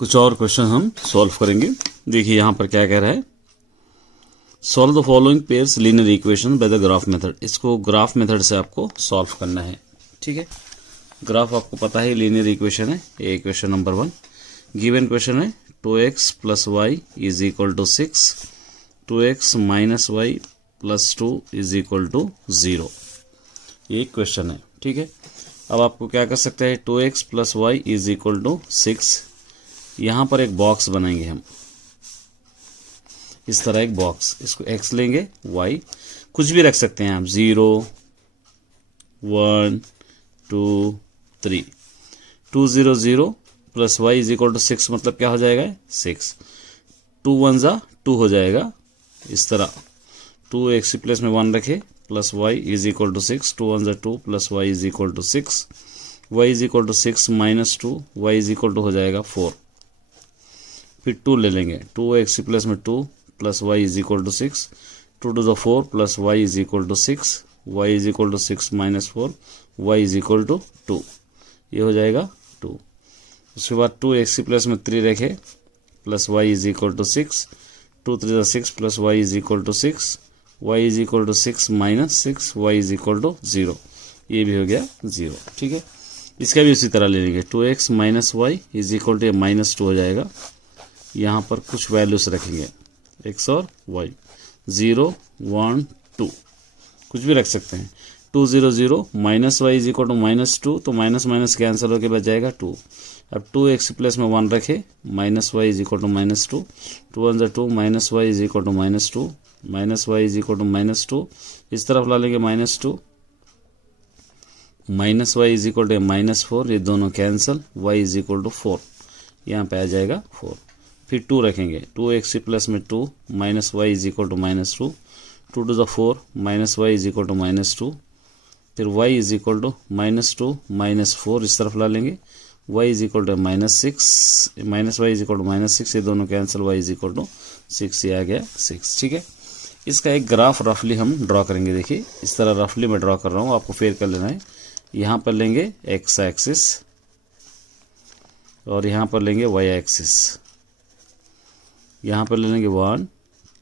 कुछ और क्वेश्चन हम सॉल्व करेंगे। देखिए यहाँ पर क्या कह रहा है, solve the following pairs linear equation by the graph method. इसको ग्राफ मेथड से आपको सॉल्व करना है। ठीक है, ग्राफ आपको पता है लीनियर इक्वेशन है। ये इक्वेशन नंबर 1 गिवन क्वेश्चन है 2x plus y is equal to 6, 2x minus y plus 2 is equal to 0। ये क्वेश्चन है। ठीक है, अब आपको क्या कर सकते हैं, 2x plus y is equal to 6। यहाँ पर एक बॉक्स बनाएंगे हम, इस तरह एक बॉक्स, इसको x लेंगे, y कुछ भी रख सकते हैं आप, 0 1 2 3, 2 0 0 plus y is equal to 6 मतलब क्या हो जाएगा, 6, 2 1 जा 2 हो जाएगा। इस तरह 2 x प्लेस में 1 रखे plus y is equal to 6, 2 1 जा 2 plus y is equal to 6, y is equal to 6 minus 2, y is equal to हो जाएगा 4। फिर 2 ले लेंगे, 2x प्लस में 2 plus y is equal to 6, 2 टू द 4 plus y is equal to 6, y is equal to 6 minus 4, y is equal to 2, ये हो जाएगा 2। उसके बाद 2x प्लस में 3 रखे plus y is equal to 6, 2 3 6 plus y is equal to 6, y is equal to 6 minus 6, y is equal to 0, ये भी हो गया 0। ठीक है, इसका भी उसी तरह ले लेंगे, 2x minus y is equal to minus 2 हो जाएगा। यहाँ पर कुछ वैल्यूज रखेंगे x और y, 0 1 2 कुछ भी रख सकते हैं, 2 0 0 minus y is equal to minus 2, तो माइनस माइनस कैंसिल होकर बच जाएगा 2। अब 2x प्लस में 1 रखे minus y is equal to minus 2, 2 1 2 minus y is equal to minus 2, minus y is equal to minus 2, इस तरफ ला लेंगे minus 2, minus y is equal to minus 4, ये दोनों cancel, y is equal to 4, यहाँ पे आ जाएगा 4। फिर 2 रखेंगे, 2x प्लस में 2 minus y is equal to minus 2, 2 टू द 4 minus y is equal to minus 2, फिर y is equal to minus 2 minus 4, इस तरफ ला लेंगे, y is equal to minus 6, minus y is equal to minus 6, ये दोनों cancel, y is equal to 6, ये आ गया 6। ठीक है, इसका एक ग्राफ रफली हम ड्रॉ करेंगे। देखिए इस तरह रफली मैं ड्रॉ कर रहा हूँ, आपको फेयर कर लेना है। यहाँ पर लेंगे x एक्सिस और यहाँ पर लेंगे y एक्सिस, यहाँ पर ले लेंगे 1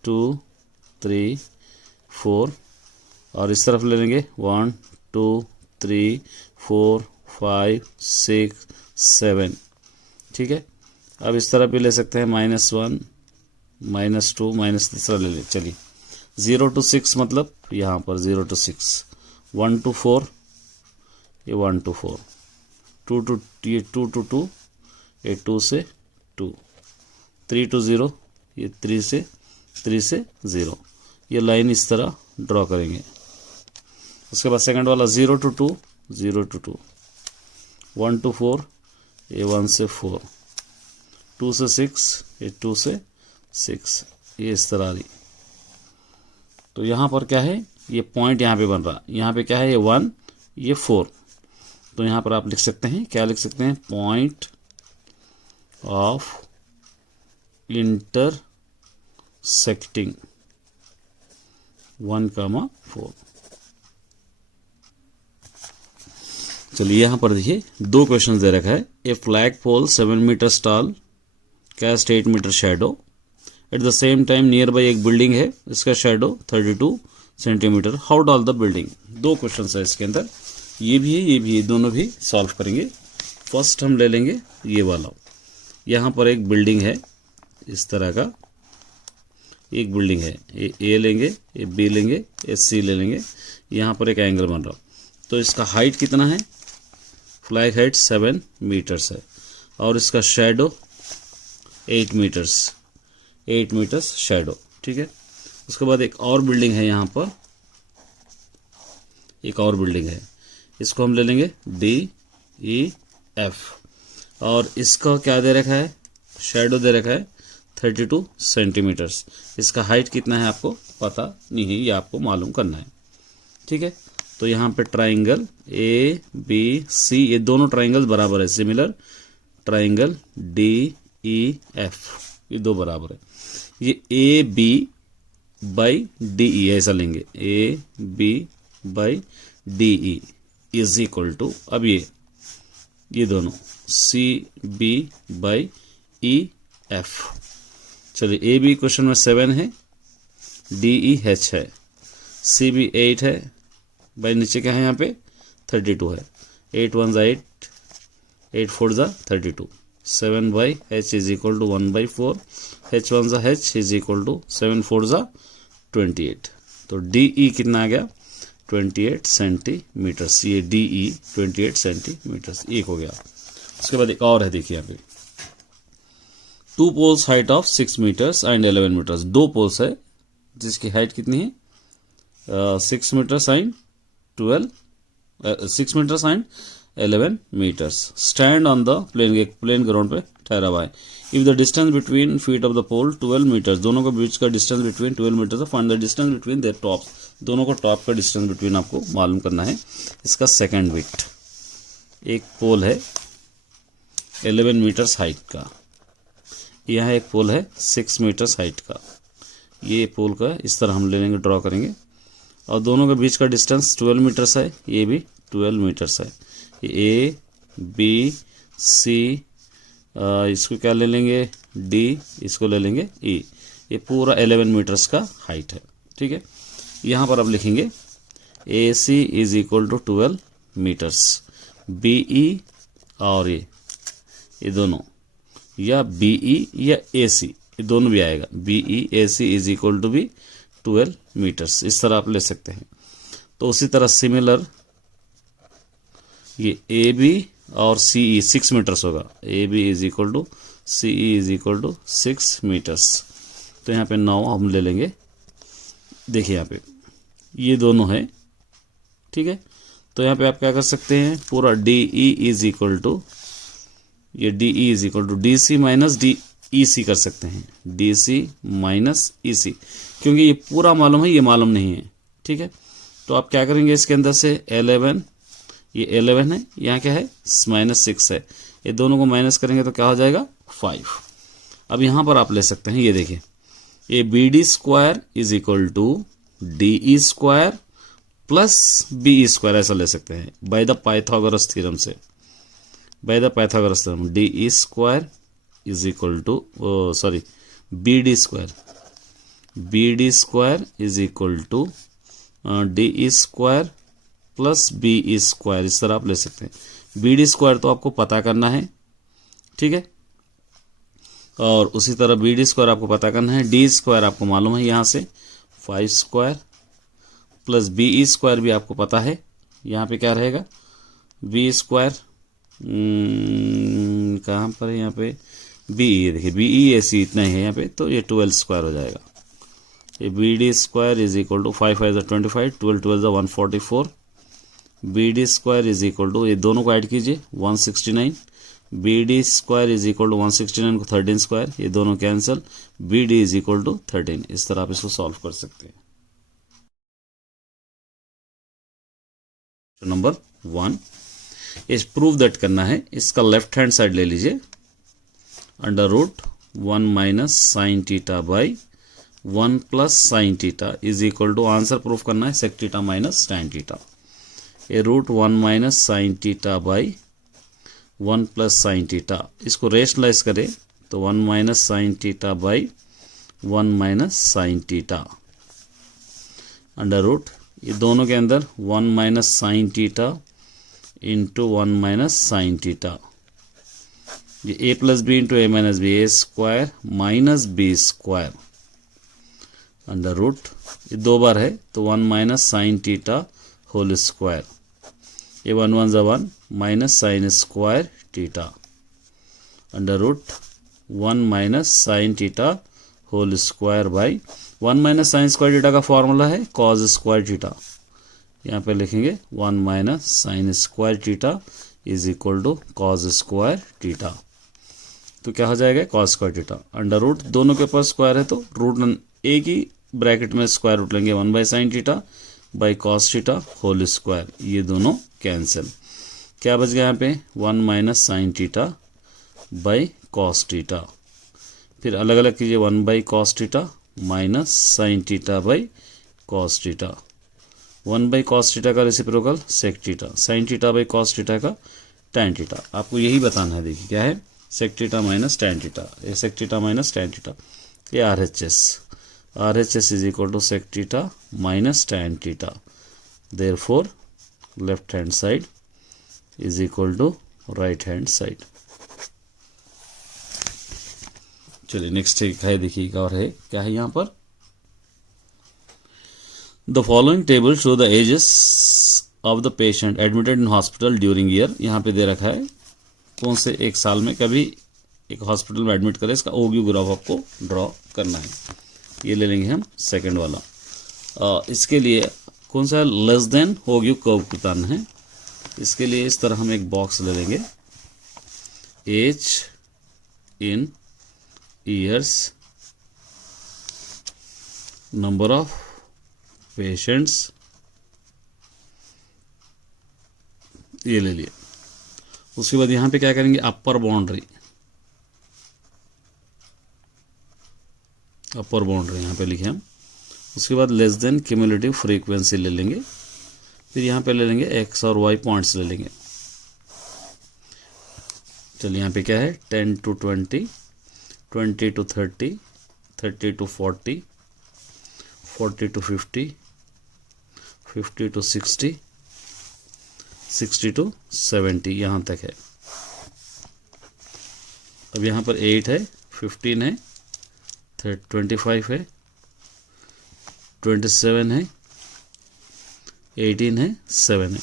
2 3 4 और इस तरफ ले लेंगे 1 2 3 4 5 6 7। ठीक है, अब इस तरफ भी ले सकते हैं, -1 -2 माइनस तीसरा ले ले। चलिए 0 to 6 मतलब यहाँ पर 0 to 6, 1 to 4 ये 1 to 4, 2 to 2 ये 2 से 2, 3 to 0 ये 3 से 0, ये लाइन इस तरह ड्रॉ करेंगे। उसके बाद सेकंड वाला 0 to 2 0 to 2, 1 to 4 ये 1 से 4, 2 से 6 ये 2 से 6, ये इस तरह रही। तो यहाँ पर क्या है, ये पॉइंट यहाँ पे बन रहा, यहाँ पे क्या है, ये 1 ये 4, तो यहाँ पर आप लिख सकते हैं, क्या लिख सकते हैं, पॉइंट ऑफ इंटरसेक्टिंग 1,4। चलिए यहाँ पर देखिए 2 क्वेश्चन दे रखा है। A flag pole 7 metres tall cast 8 metre shadow at the same time near by एक बिल्डिंग है, इसका shadow 32 centimetre, how tall the building. 2 question है इसके अंदर, ये भी है ये भी है, दोनों भी सॉल्व करेंगे। फर्स्ट हम ले लेंगे ये वाला, यहाँ पर एक बिल्डिंग है, इस तरह का एक बिल्डिंग है, ये ए लेंगे, ये बी लेंगे, ये सी ले लेंगे, यहाँ पर एक एंगल बन रहा, तो इसका हाइट कितना है, फ्लैग हाइट 7 मीटर्स है और इसका शेडो 8 मीटर्स शेडो। ठीक है, उसके बाद एक और बिल्डिंग है, यहाँ पर एक और बिल्डिंग है, इसको हम ले लेंगे DEF और इसका क्या दे रखा है, शेडो दे रखा है 32 सेंटीमीटर्स। इसका हाइट कितना है आपको पता नहीं है, ये आपको मालूम करना है। ठीक है, तो यहाँ पे ट्राइंगल ABC, ये दोनों ट्राइंगल बराबर है, सिमिलर ट्राइंगल DEF, ये 2 बराबर है। ये AB/DE ऐसा लेंगे, AB/DE इज इक्वल टू, अब ये दोनों CB/E ई एफ। चलिए ए बी क्वेश्चन में 7 है, डी ई एच है, सी बी 8 है, भाई नीचे क्या है यहाँ पे 32 है। 8 1 ज़ा 8, 8 4 ज़ा 32, 7 by h is equal to 1/4, h 1 ज़ा एच इज इक्वल टू 7 4 ज़ा 28। तो डी ई कितना आ गया 28 सेंटीमीटर्स। ये डी ई 28 सेंटीमीटर्स एक हो गया। उसके बाद एक और है, देखिए यहाँ पे 2 poles height of 6 metres and 11 metres. 2 poles है जिसकी हाइट कितनी है 6 metres and 6 metres and 11 metres. Stand on the plane ground पे ठहरा हुआ है। If the distance between feet of the pole 12 metres, दोनों के बीच का डिस्टेंस बिटवीन 12 मीटर्स है। Find the distance between their tops, दोनों को टॉप का डिस्टेंस बिटवीन आपको मालूम करना है। इसका सेकंड बिट, एक पोल है 11 मीटर्स हाइट का, यहाँ एक पोल है 6 मीटर्स हाइट का। ये पोल का इस तरह हम ले लेंगे, ड्रॉ करेंगे, और दोनों के बीच का डिस्टेंस 12 मीटर्स है, ये भी 12 मीटर्स है। ए बी सी, इसको क्या ले लेंगे डी, इसको ले लेंगे ई। ये पूरा 11 मीटर्स का हाइट है, ठीक है। यहाँ पर अब लिखेंगे A C is equal to 12 metres, B E और ये दोनों, या बी ई या ए सी, ये दोनों भी आएगा। B E A C is equal to भी 12 मीटर्स, इस तरह आप ले सकते हैं। तो उसी तरह सिमिलर ये ए बी और सी ई 6 मीटर्स होगा। A B is equal to C E is equal to 6 meters. तो यहाँ पे 9 हम ले लेंगे। देखिए यहाँ पे ये दोनों है, ठीक है। तो यहाँ पे आप क्या कर सकते हैं, पूरा D E is equal to, ये D E is equal to D C minus D E C कर सकते हैं, डी सी माइनस ई सी, क्योंकि ये पूरा मालूम है, ये मालूम नहीं है, ठीक है। तो आप क्या करेंगे, इसके अंदर से 11, ये 11 है, यहाँ क्या है -6 है, ये दोनों को माइनस करेंगे तो क्या हो जाएगा 5। अब यहाँ पर आप ले सकते हैं, ये देखिए, ये B D square is equal to D E square plus B E square, ऐसा ले सकते हैं बाय द पाइथागोरस थ्योरम से। By the Pythagoras theorem D E square is equal to B D square, B D square is equal to D E square plus B E square, इस तरह आप ले सकते हैं। बी डी स्क्वायर तो आपको पता करना है, ठीक है, और उसी तरह बी डी स्क्वायर आपको पता करना है। डी स्क्वायर आपको मालूम है यहाँ से 5 square plus B E square भी आपको पता है, यहाँ पे क्या रहेगा बी स्क्वायर, कहाँ पर है यहाँ पे बी ई, देखिए बी ई ए सी इतना ही है यहाँ पे, तो ये 12 स्क्वायर हो जाएगा। ये B D square is equal to 5 5 25, 12 12 144, B D square is equal to, ये दोनों को ऐड कीजिए 169, B D square is equal to 169 को 13 स्क्वायर, ये दोनों cancel, B D is equal to 13। इस तरह आप इसको सॉल्व कर सकते हैं। नंबर 1 इस प्रूव दैट करना है, इसका लेफ्ट हैंड साइड ले लीजिए, under root 1 minus sine theta by 1 plus sine theta is equal to, answer proof करना है sec theta minus tan theta. ये root 1 minus sine theta by 1 plus sine theta, इसको rationalise करें तो 1 minus sine theta by 1 minus sine theta under root, ये दोनों के अंदर 1 minus sine theta into 1 minus sine theta, ये A plus B into A minus B, A square minus B square under root, ये 2 बार है तो 1 minus sine theta whole square, ये 1 1 ज़ा 1 minus sine square theta under root 1 minus sine theta whole square by 1 minus sine square theta का formula है cos square theta, यहाँ पे लिखेंगे 1 minus sine square theta is equal to cos square theta. तो क्या हो जाएगा cos square theta under root, दोनों के पास स्क्वायर है तो रूट एक ही ब्रैकेट में स्क्वायर रूट लेंगे 1 by sine theta by cos theta whole square, ये दोनों कैंसिल, क्या बच गया यहाँ पे 1 minus sine theta by cos theta, फिर अलग अलग कीजिए 1 by cos theta minus sine theta by cos theta, 1 by cos theta का reciprocal sec theta, sine theta by cos theta का टैन टीटा। आपको यही बताना है, देखिए क्या है sec theta minus tan theta, ये sec theta minus tan theta, ये RHS is equal to sec theta minus tan theta, therefore left hand side is equal to right hand side. चलिए नेक्स्ट एक है, देखिएगा और है क्या है यहाँ पर, the following table show the ages of the patient admitted in hospital during year. यहाँ पे दे रखा है कौन से एक साल में कभी एक हॉस्पिटल में एडमिट करे, इसका ओग्यू ग्राफ आपको ड्रॉ करना है। ये ले लेंगे हम सेकंड वाला। इसके लिए कौन सा लेस देन ओग्यू कर्व बताना है, इसके लिए इस तरह हम एक बॉक्स ले लेंगे, age in years, number of patients, ये ले लिया। उसके बाद यहां पे क्या करेंगे, अपर बाउंड्री यहां पे लिखे हम। उसके बाद लेस देन क्यूमुलेटिव फ्रीक्वेंसी ले लेंगे, फिर यहां पे ले लेंगे एक्स और वाई पॉइंट्स ले लेंगे। चलिए यहां पे क्या है, 10 to 20, 20 to 30, 30 to 40, 40 to 50, 50 to 60, 60 to 70, यहाँ तक है। अब यहाँ पर 8 है, 15 है, 25 है, 27 है, 18 है, 7 है।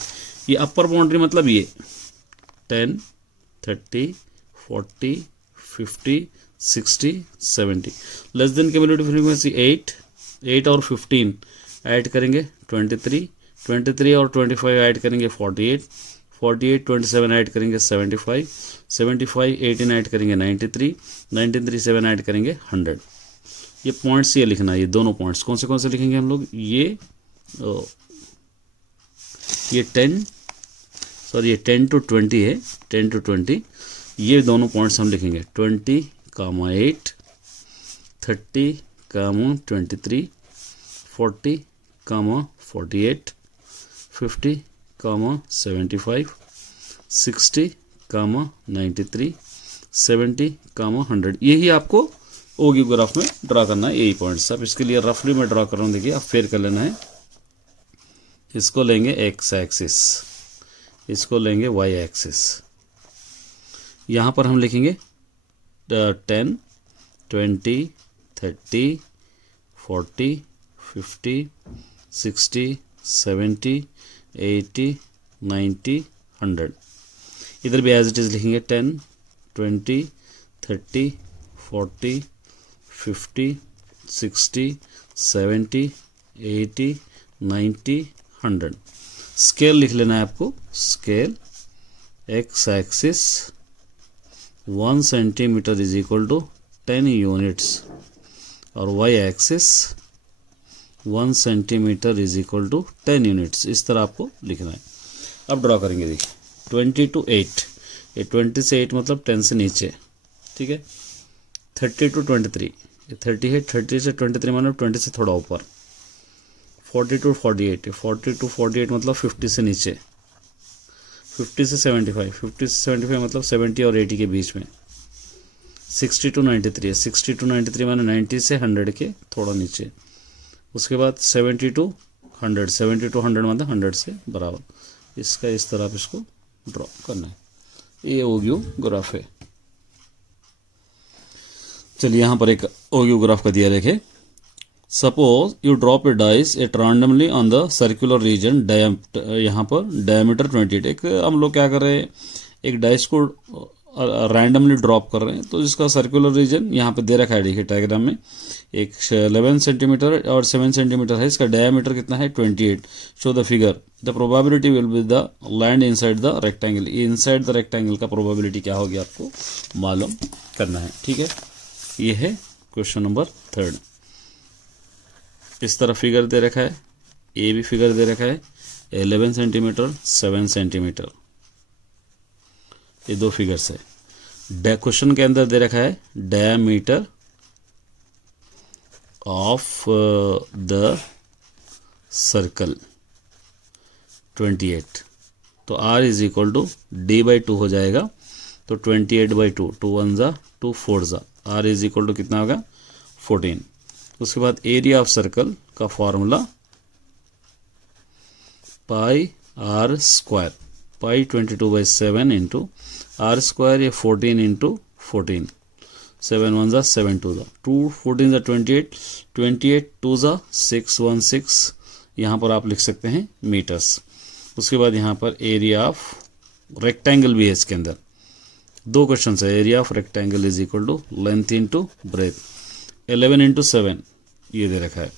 ये अपर बाउंड्री मतलब ये 10, 30, 40, 50, 60, 70। लेस देन क्यूमुलेटिव फ्रीक्वेंसी 8 और 15 ऐड करेंगे 23 और 25 ऐड करेंगे 48, 27 ऐड करेंगे 75, 18 ऐड करेंगे 93, 7 ऐड करेंगे 100। ये पॉइंट्स ये लिखना है, ये दोनों पॉइंट्स कौन से लिखेंगे हम लोग, ये 10 to 20 है, 10 to 20, ये दोनों पॉइंट्स हम लिखेंगे 20,8, 30,23, 40,48, 50,75, 60,93, 70,100। यही आपको ओग्यू ग्राफ में ड्रा करना है, यही पॉइंट्स। अब इसके लिए रफली मैं ड्रा कर रहा हूँ, देखिए आप फेर कर लेना है। इसको लेंगे एक्स एक्सिस, इसको लेंगे वाई एक्सिस। यहाँ पर हम लिखेंगे 10, 20, 30, 40, 50, 60, 70, 80, 90, 100। इधर भी एज इट इज लिखेंगे 10, 20, 30, 40, 50, 60, 70, 80, 90, 100। स्केल लिख लेना है आपको, scale X axis 1 centimetre is equal to 10 units और Y axis 1 centimetre is equal to 10 units. इस तरह आपको लिखना है। अब ड्रॉ करेंगे, देखिए 20 to 8, ये 20 से 8 मतलब 10 से नीचे, ठीक है। 30 to 23, ये 30 है, 30 से 23 मतलब 20 से थोड़ा ऊपर। 40 to 48, 40 to 48 मतलब 50 से नीचे। 50 से 75, 50 से 75 मतलब 70 और 80 के बीच में। 60 to 93 है, 60 to 93 माने 90 से 100 के थोड़ा नीचे। उसके बाद 70 to 100, 70 to 100 मतलब 100 से बराबर। इसका इस तरह आप इसको ड्रॉ करना है। ये ओग्यू ग्राफ है। चलिए यहाँ पर एक ओग्यू ग्राफ का दिया देखे। Suppose you drop a dice at randomly on the circular region, यहाँ पर डायमीटर 28। एक हम लोग क्या कर रहे हैं, एक डाइस को रैंडमली ड्रॉप कर रहे हैं, तो इसका सर्कुलर रीजन यहाँ पे दे रखा है, देखिए डायग्राम में। एक 11 सेंटीमीटर और 7 सेंटीमीटर है, इसका डायमीटर कितना है 28। Show the figure, the probability will be the land inside the rectangle. Inside the rectangle का प्रोबेबिलिटी क्या होगी आपको मालूम करना है, ठीक है। ये है क्वेश्चन नंबर 3। इस तरह फिगर दे रखा है, ये भी फिगर दे रखा है 11 सेंटीमीटर 7 सेंटीमीटर, ये दो फिगर्स है। क्वेश्चन के अंदर दे रखा है डायमीटर ऑफ द सर्कल 28, तो r is equal to d/2 हो जाएगा। तो 28/2, 2 1 ज़ा 2 4 ज़ा, r इज इक्वल टू कितना होगा 14। उसके बाद एरिया ऑफ सर्कल का फॉर्मूला पाई r स्क्वायर, पाई 22/7 इंटू r स्क्वायर, ये 14 इंटू 14, 7 1 ज़ा 7 2 ज़ा, 2 14 ज़ा 28, 28 2 ज़ा 616, यहाँ पर आप लिख सकते हैं मीटर्स। उसके बाद यहाँ पर एरिया ऑफ रेक्टेंगल भी है इसके अंदर, दो क्वेश्चन है। Area of rectangle is equal to length into breadth, 11 into 7 ये दे रखा है,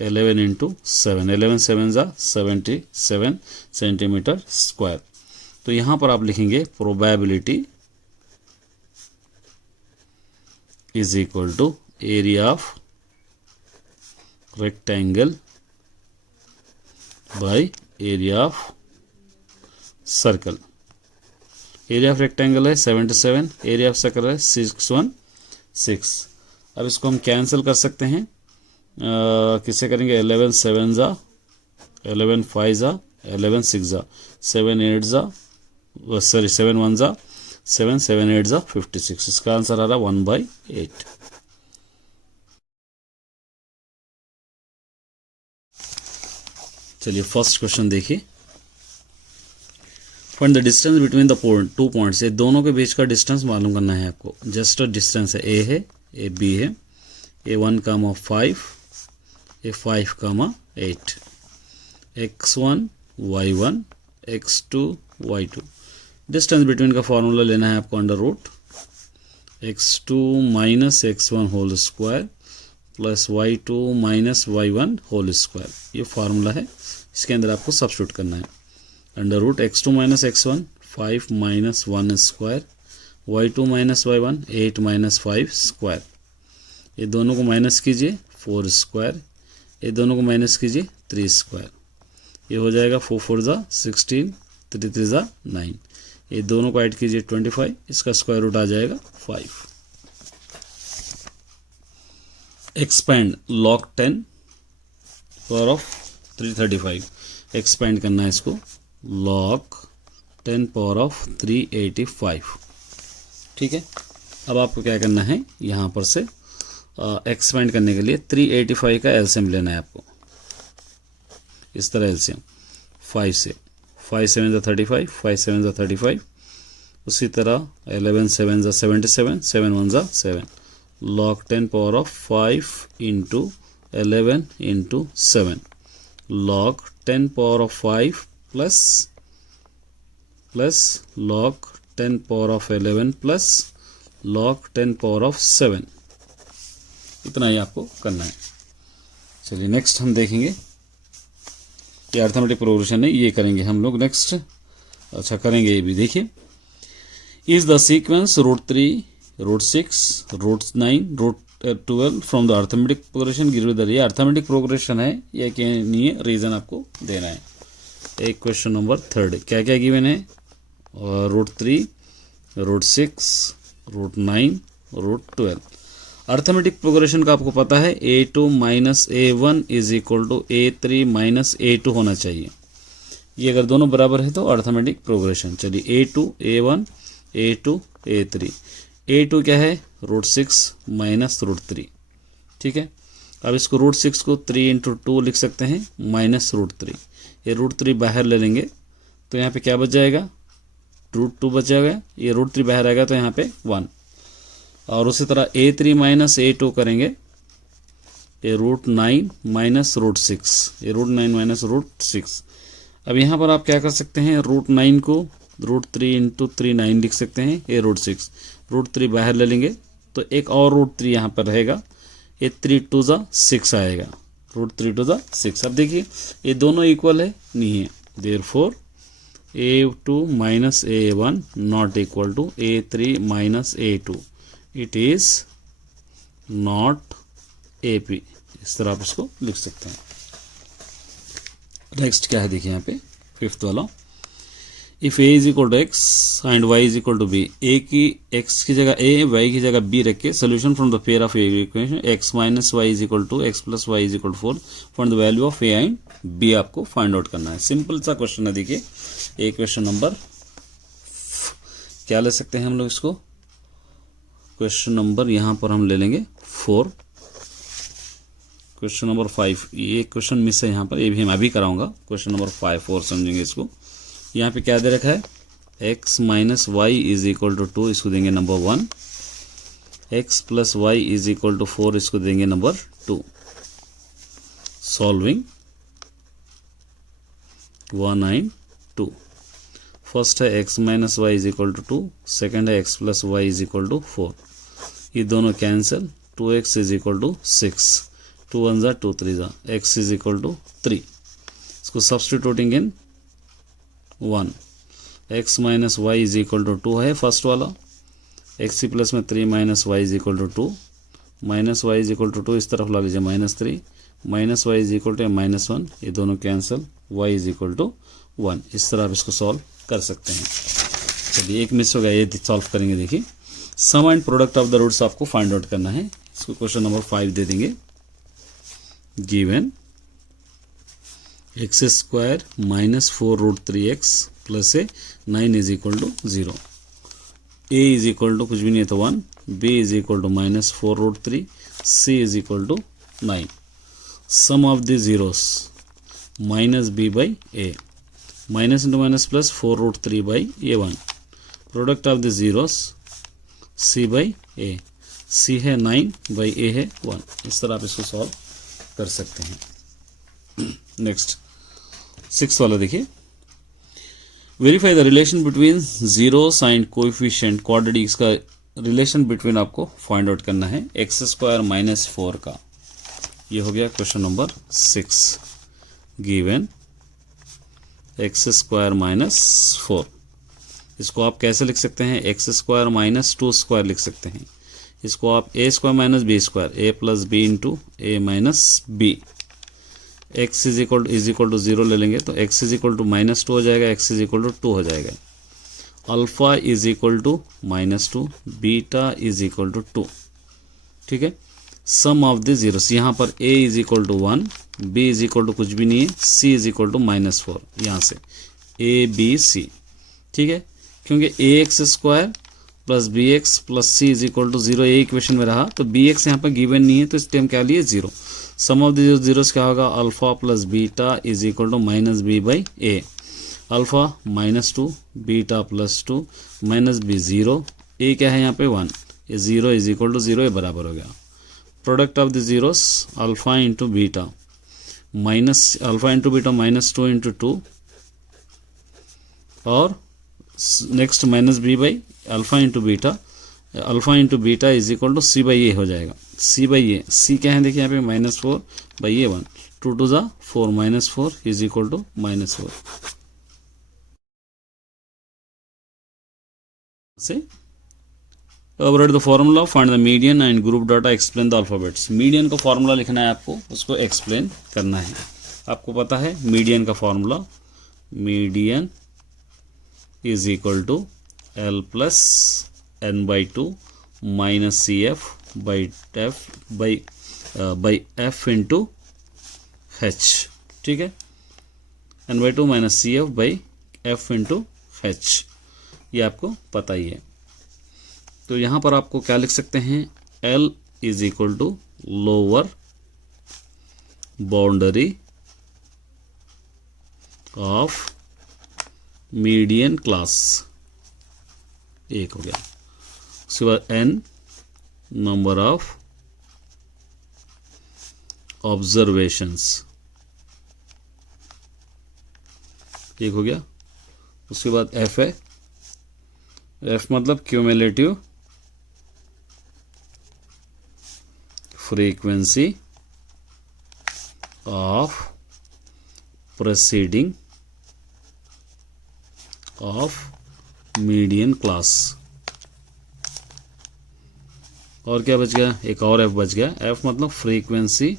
11 इंटू 7, 11 7 ज़ा 77 सेंटीमीटर स्क्वायर। तो यहाँ पर आप लिखेंगे probability is equal to area of rectangle by area of circle. Area of rectangle है 77, एरिया ऑफ सर्कल है 616। अब इसको हम कैंसिल कर सकते हैं, किससे करेंगे, 11 7 ज़ा 11 5 ज़ा 11 6 ज़ा 7 8 ज़ा, सॉरी 7 1 ज़ा 7 7 8 ज़ा 56। इसका आंसर आ रहा 1/8। चलिए फर्स्ट क्वेश्चन देखिए। Find the distance between the two points, ये दोनों के बीच का डिस्टेंस मालूम करना है आपको। जस्ट डिस्टेंस है, ए है, ए बी है, A1, 5, A5, 8, X1 Y1 X2 Y2। Distance between का फॉर्मूला लेना है आपको, under root X2 minus X1 whole square plus Y2 minus Y1 whole square, ये फार्मूला है। इसके अंदर आपको सब्स्टिट्यूट करना है। Under root X2 minus X1 5 minus 1 square, Y2 minus Y1 8 minus 5 square, ये दोनों को माइनस कीजिए 4 स्क्वायर, ये दोनों को माइनस कीजिए 3 स्क्वायर, ये हो जाएगा 4 4 ज़ा 16, 3 3 ज़ा 9, ये दोनों को ऐड कीजिए 25, इसका स्क्वायर रूट आ जाएगा 5। Expand log 10 power of 335, expand करना है इसको, log 10 पावर ऑफ 385। ठीक है, अब आपको क्या करना है, यहाँ पर से एक्सपेंड करने के लिए 385 का एलसीएम लेना है आपको। इस तरह एलसीएम 5 से, 5 7 ज़ा 35, 5 7 ज़ा 35, उसी तरह 11 7 ज़ा 77, 7 1 ज़ा 7, log 10 power of 5 into 11 into 7, log 10 power of 5 plus log 10 power of 11 plus log 10 power of 7, इतना ही आपको करना है। चलिए नेक्स्ट हम देखेंगे, ये अर्थमेटिक प्रोग्रेशन है, ये करेंगे हम लोग नेक्स्ट। अच्छा करेंगे ये भी, देखिए। Is the sequence √3 √6 √9 √12 from the arithmetic progression given the, ये अर्थमेटिक प्रोग्रेशन है, ये क्या नहीं है, रीजन आपको देना है। एक क्वेश्चन नंबर 3 क्या क्या गिवन है, √3 √6 √9 √12। अर्थमेटिक प्रोग्रेशन का आपको पता है A2 minus A1 is equal to A3 minus A2 होना चाहिए। ये अगर दोनों बराबर है तो अर्थमेटिक प्रोग्रेशन। चलिए A2 A1 A2 A3, A2 क्या है, √6 माइनस √3। ठीक है, अब इसको √6 को 3 इंटू 2 लिख सकते हैं माइनस √3, ये √3 बाहर ले लेंगे तो यहाँ पे क्या बच जाएगा, √2 बच जाएगा, ये √3 बाहर आएगा तो यहाँ पे 1। और उसी तरह A3 माइनस A2 करेंगे, ये √9 माइनस √6, ये √9 माइनस √6। अब यहाँ पर आप क्या कर सकते हैं, √9 को √3 इंटू 3 9 लिख सकते हैं, ये √6, √3 बाहर ले लेंगे तो एक और √3 यहाँ पर रहेगा, ये 3 2 ज़ा 6 आएगा, √3 2 ज़ा 6। अब देखिए ये दोनों इक्वल है, नहीं है, therefore A2 minus A1 not equal to A3 minus A2, it is not AP। इस तरह आप इसको लिख सकते हैं। नेक्स्ट क्या है देखिए यहाँ पे 5th वाला, if A is equal to X and Y is equal to B, A की X की जगह A, Y की जगह B रख के solution from the pair of A equation X minus Y is equal to X plus Y is equal to 4, find the value of A and B आपको find out करना है। Simple सा question है, देखिए ये question number क्या ले सकते हैं हम लोग इसको, क्वेश्चन नंबर यहाँ पर हम ले लेंगे 4, क्वेश्चन नंबर 5, ये क्वेश्चन मिस है यहाँ पर, ये भी मैं अभी कराऊंगा। क्वेश्चन नंबर 5 और समझेंगे इसको। यहाँ पे क्या दे रखा है, x minus y is equal to 2, इसको देंगे number 1, x plus y is equal to 4, इसको देंगे नंबर 2। Solving 1 and 2। फर्स्ट है x minus y is equal to 2, second है x plus y is equal to 4, ये दोनों cancel, 2x is equal to 6, 2 1 जा 2 3 जा, x इज इक्वल टू 3। इसको substituting in 1, x minus y is equal to 2 है first वाला, x plus में 3 minus y is equal to 2, minus y is equal to 2 इस तरफ ला लीजिए -3, minus y is equal to -1, ये दोनों cancel, y is equal to 1। इस तरह आप इसको सॉल्व कर सकते हैं। चलिए एक मिस हो गया, ये सॉल्व करेंगे। देखिए sum and product of the roots आपको फाइंड आउट करना है। इसको क्वेश्चन नंबर 5 दे देंगे, given x square minus 4 root 3x plus A 9 is equal to 0, a is equal to कुछ भी नहीं है तो 1, b is equal to minus 4 root 3, c is equal to 9। Sum of the zeros minus b by a, minus into minus plus 4 root 3 by a1, product of the zeros c by a, c है 9 by a है 1। इस तरह आप इसको solve कर सकते हैं। Next 6 वाला देखिए, verify the relation between zeros and coefficient quadratic, इसका रिलेशन बिटवीन आपको फाइंड आउट करना है एक्स स्क्वायर माइनस 4 का। ये हो गया question number 6, given x square minus 4। इसको आप कैसे लिख सकते हैं, एक्स स्क्वायर माइनस 2 स्क्वायर लिख सकते हैं। इसको आप A square minus B square, A plus B into A minus B, X is equal to 0 ले लेंगे तो x इज इक्वल टू -2 हो जाएगा, x इज इक्वल टू 2 हो जाएगा। Alpha is equal to -2, beta is equal to 2। ठीक है, सम of the zeros, यहाँ पर a is equal to 1, b is equal to कुछ भी नहीं है, c इज इक्वल टू -4, यहाँ से a b c। ठीक है, क्योंकि ax square plus b x plus c is equal to 0 ये इक्वेशन में रहा, तो बी एक्स यहाँ पर गिवन नहीं है तो इस टाइम क्या लिए 0। सम ऑफ द जीरोस क्या होगा, alpha plus beta is equal to minus B by a, alpha -2, beta +2, minus b 0, a क्या है यहाँ पे 1, ये 0 इज इक्वल टू 0, ये बराबर हो गया। Product of the zeros alpha into beta, minus alpha into beta -2 into 2, और next minus B by alpha into beta, alpha into beta is equal to C by A हो जाएगा। सी by ए, सी क्या है देखिए यहाँ पे -4 बाई ए 1, 2 2 जा 4, -4 इज इक्वल टू -4 से। अब right the formula, find the median and group data, explain the alphabets. Median का फॉर्मूला लिखना है आपको, उसको एक्सप्लेन करना है। आपको पता है मीडियन का formula, median is equal to L plus n by 2 minus c f by f into h. ठीक है, n/2 minus c f by f into h, ये आपको पता ही है। तो यहाँ पर आपको क्या लिख सकते हैं, L is equal to lower boundary of median class, एक हो गया। उसके बाद n नंबर ऑफ ऑब्जर्वेशंस, एक हो गया। उसके बाद f है, f मतलब cumulative frequency of proceeding of median class. और क्या बच गया, एक और f बच गया, f मतलब फ्रीक्वेंसी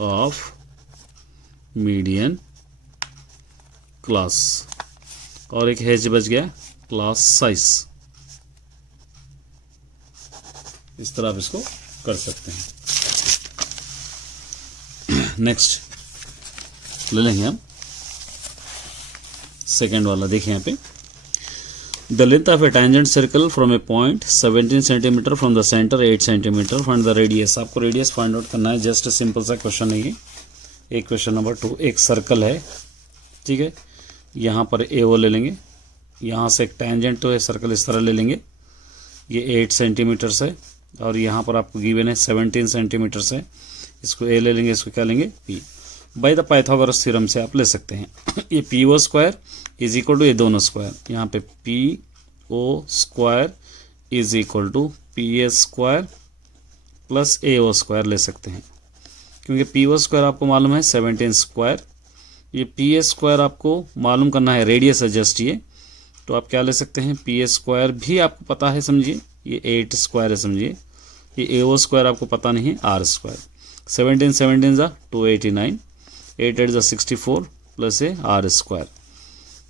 ऑफ मीडियन क्लास, और एक h बच गया, क्लास साइज। इस तरह आप इसको कर सकते हैं। नेक्स्ट ले लेंगे हम सेकेंड वाला। देखिए यहाँ पे the length of A tangent circle from A point 17 centimetre from the centre 8 centimetre find the radius. आपको रेडियस फाइंड आउट करना है। जस्ट सिंपल सा क्वेश्चन है ये। एक क्वेश्चन नंबर 2, एक सर्कल है, ठीक है, यहाँ पर ए ओ ले लेंगे, यहाँ से एक टेंजेंट तो है सर्कल इस तरह ले लेंगे, ये 8 सेंटीमीटर है और यहाँ पर आपको गिवन है 17 सेंटीमीटर है। इसको ए ले लेंगे, इसको क्या लेंगे P. By the Pythagoras theorem से आप ले सकते हैं ये P O square is equal to ये दोनों स्क्वायर, यहाँ पे P O square is equal to P A square plus A O square ले सकते हैं, क्योंकि पी ओ स्क्वायर आपको मालूम है 17 स्क्वायर, ये पी ए स्क्वायर आपको मालूम करना है, रेडियस है जस्ट ये, तो आप क्या ले सकते हैं पी ए स्क्वायर भी आपको पता है, समझिए ये 8 स्क्वायर है, समझिए ये ए ओ स्क्वायर आपको पता नहीं है, R square. 17 = 289, 8 8 64 plus A R square,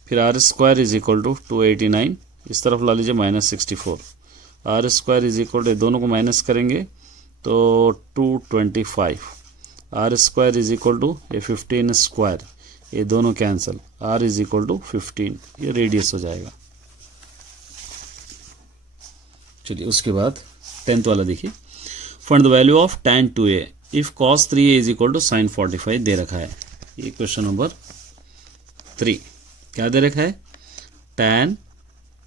फिर R square is equal to 289, इस तरफ ला लीजिए -64, R square is equal to दोनों को माइनस करेंगे तो 225, R square is equal to ये 15 स्क्वायर, ये दोनों cancel, R is equal to 15, ये रेडियस हो जाएगा। चलिए उसके बाद 10th वाला देखिए, find the value of tan 2a if cos 3a is equal to sin 45 दे रखा है। ये क्वेश्चन नंबर 3 क्या दे रखा है, tan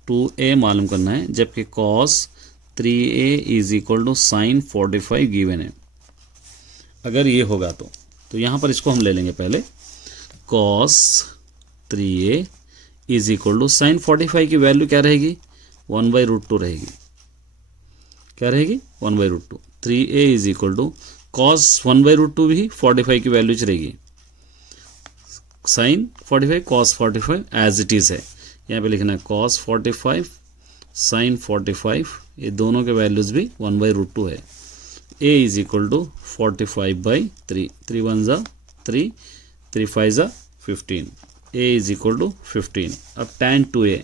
2a मालूम करना है, जबकि cos 3a is equal to sin 45 given है। अगर ये होगा तो यहाँ पर इसको हम ले लेंगे पहले, cos 3a is equal to sin 45 की वैल्यू क्या रहेगी 1/√2 रहेगी, क्या रहेगी 1/√2। 3a is equal to cos 1/√2 भी 45 की वैल्यू रहेगी, sin 45 cos 45 as it is है, यहाँ पे लिखना है cos 45 sin 45, ये दोनों के वैल्यूज भी 1/√2 है। a is equal to 45/3, 3 1 = 3, 3 5 = 15, a is equal to 15। अब tan 2a,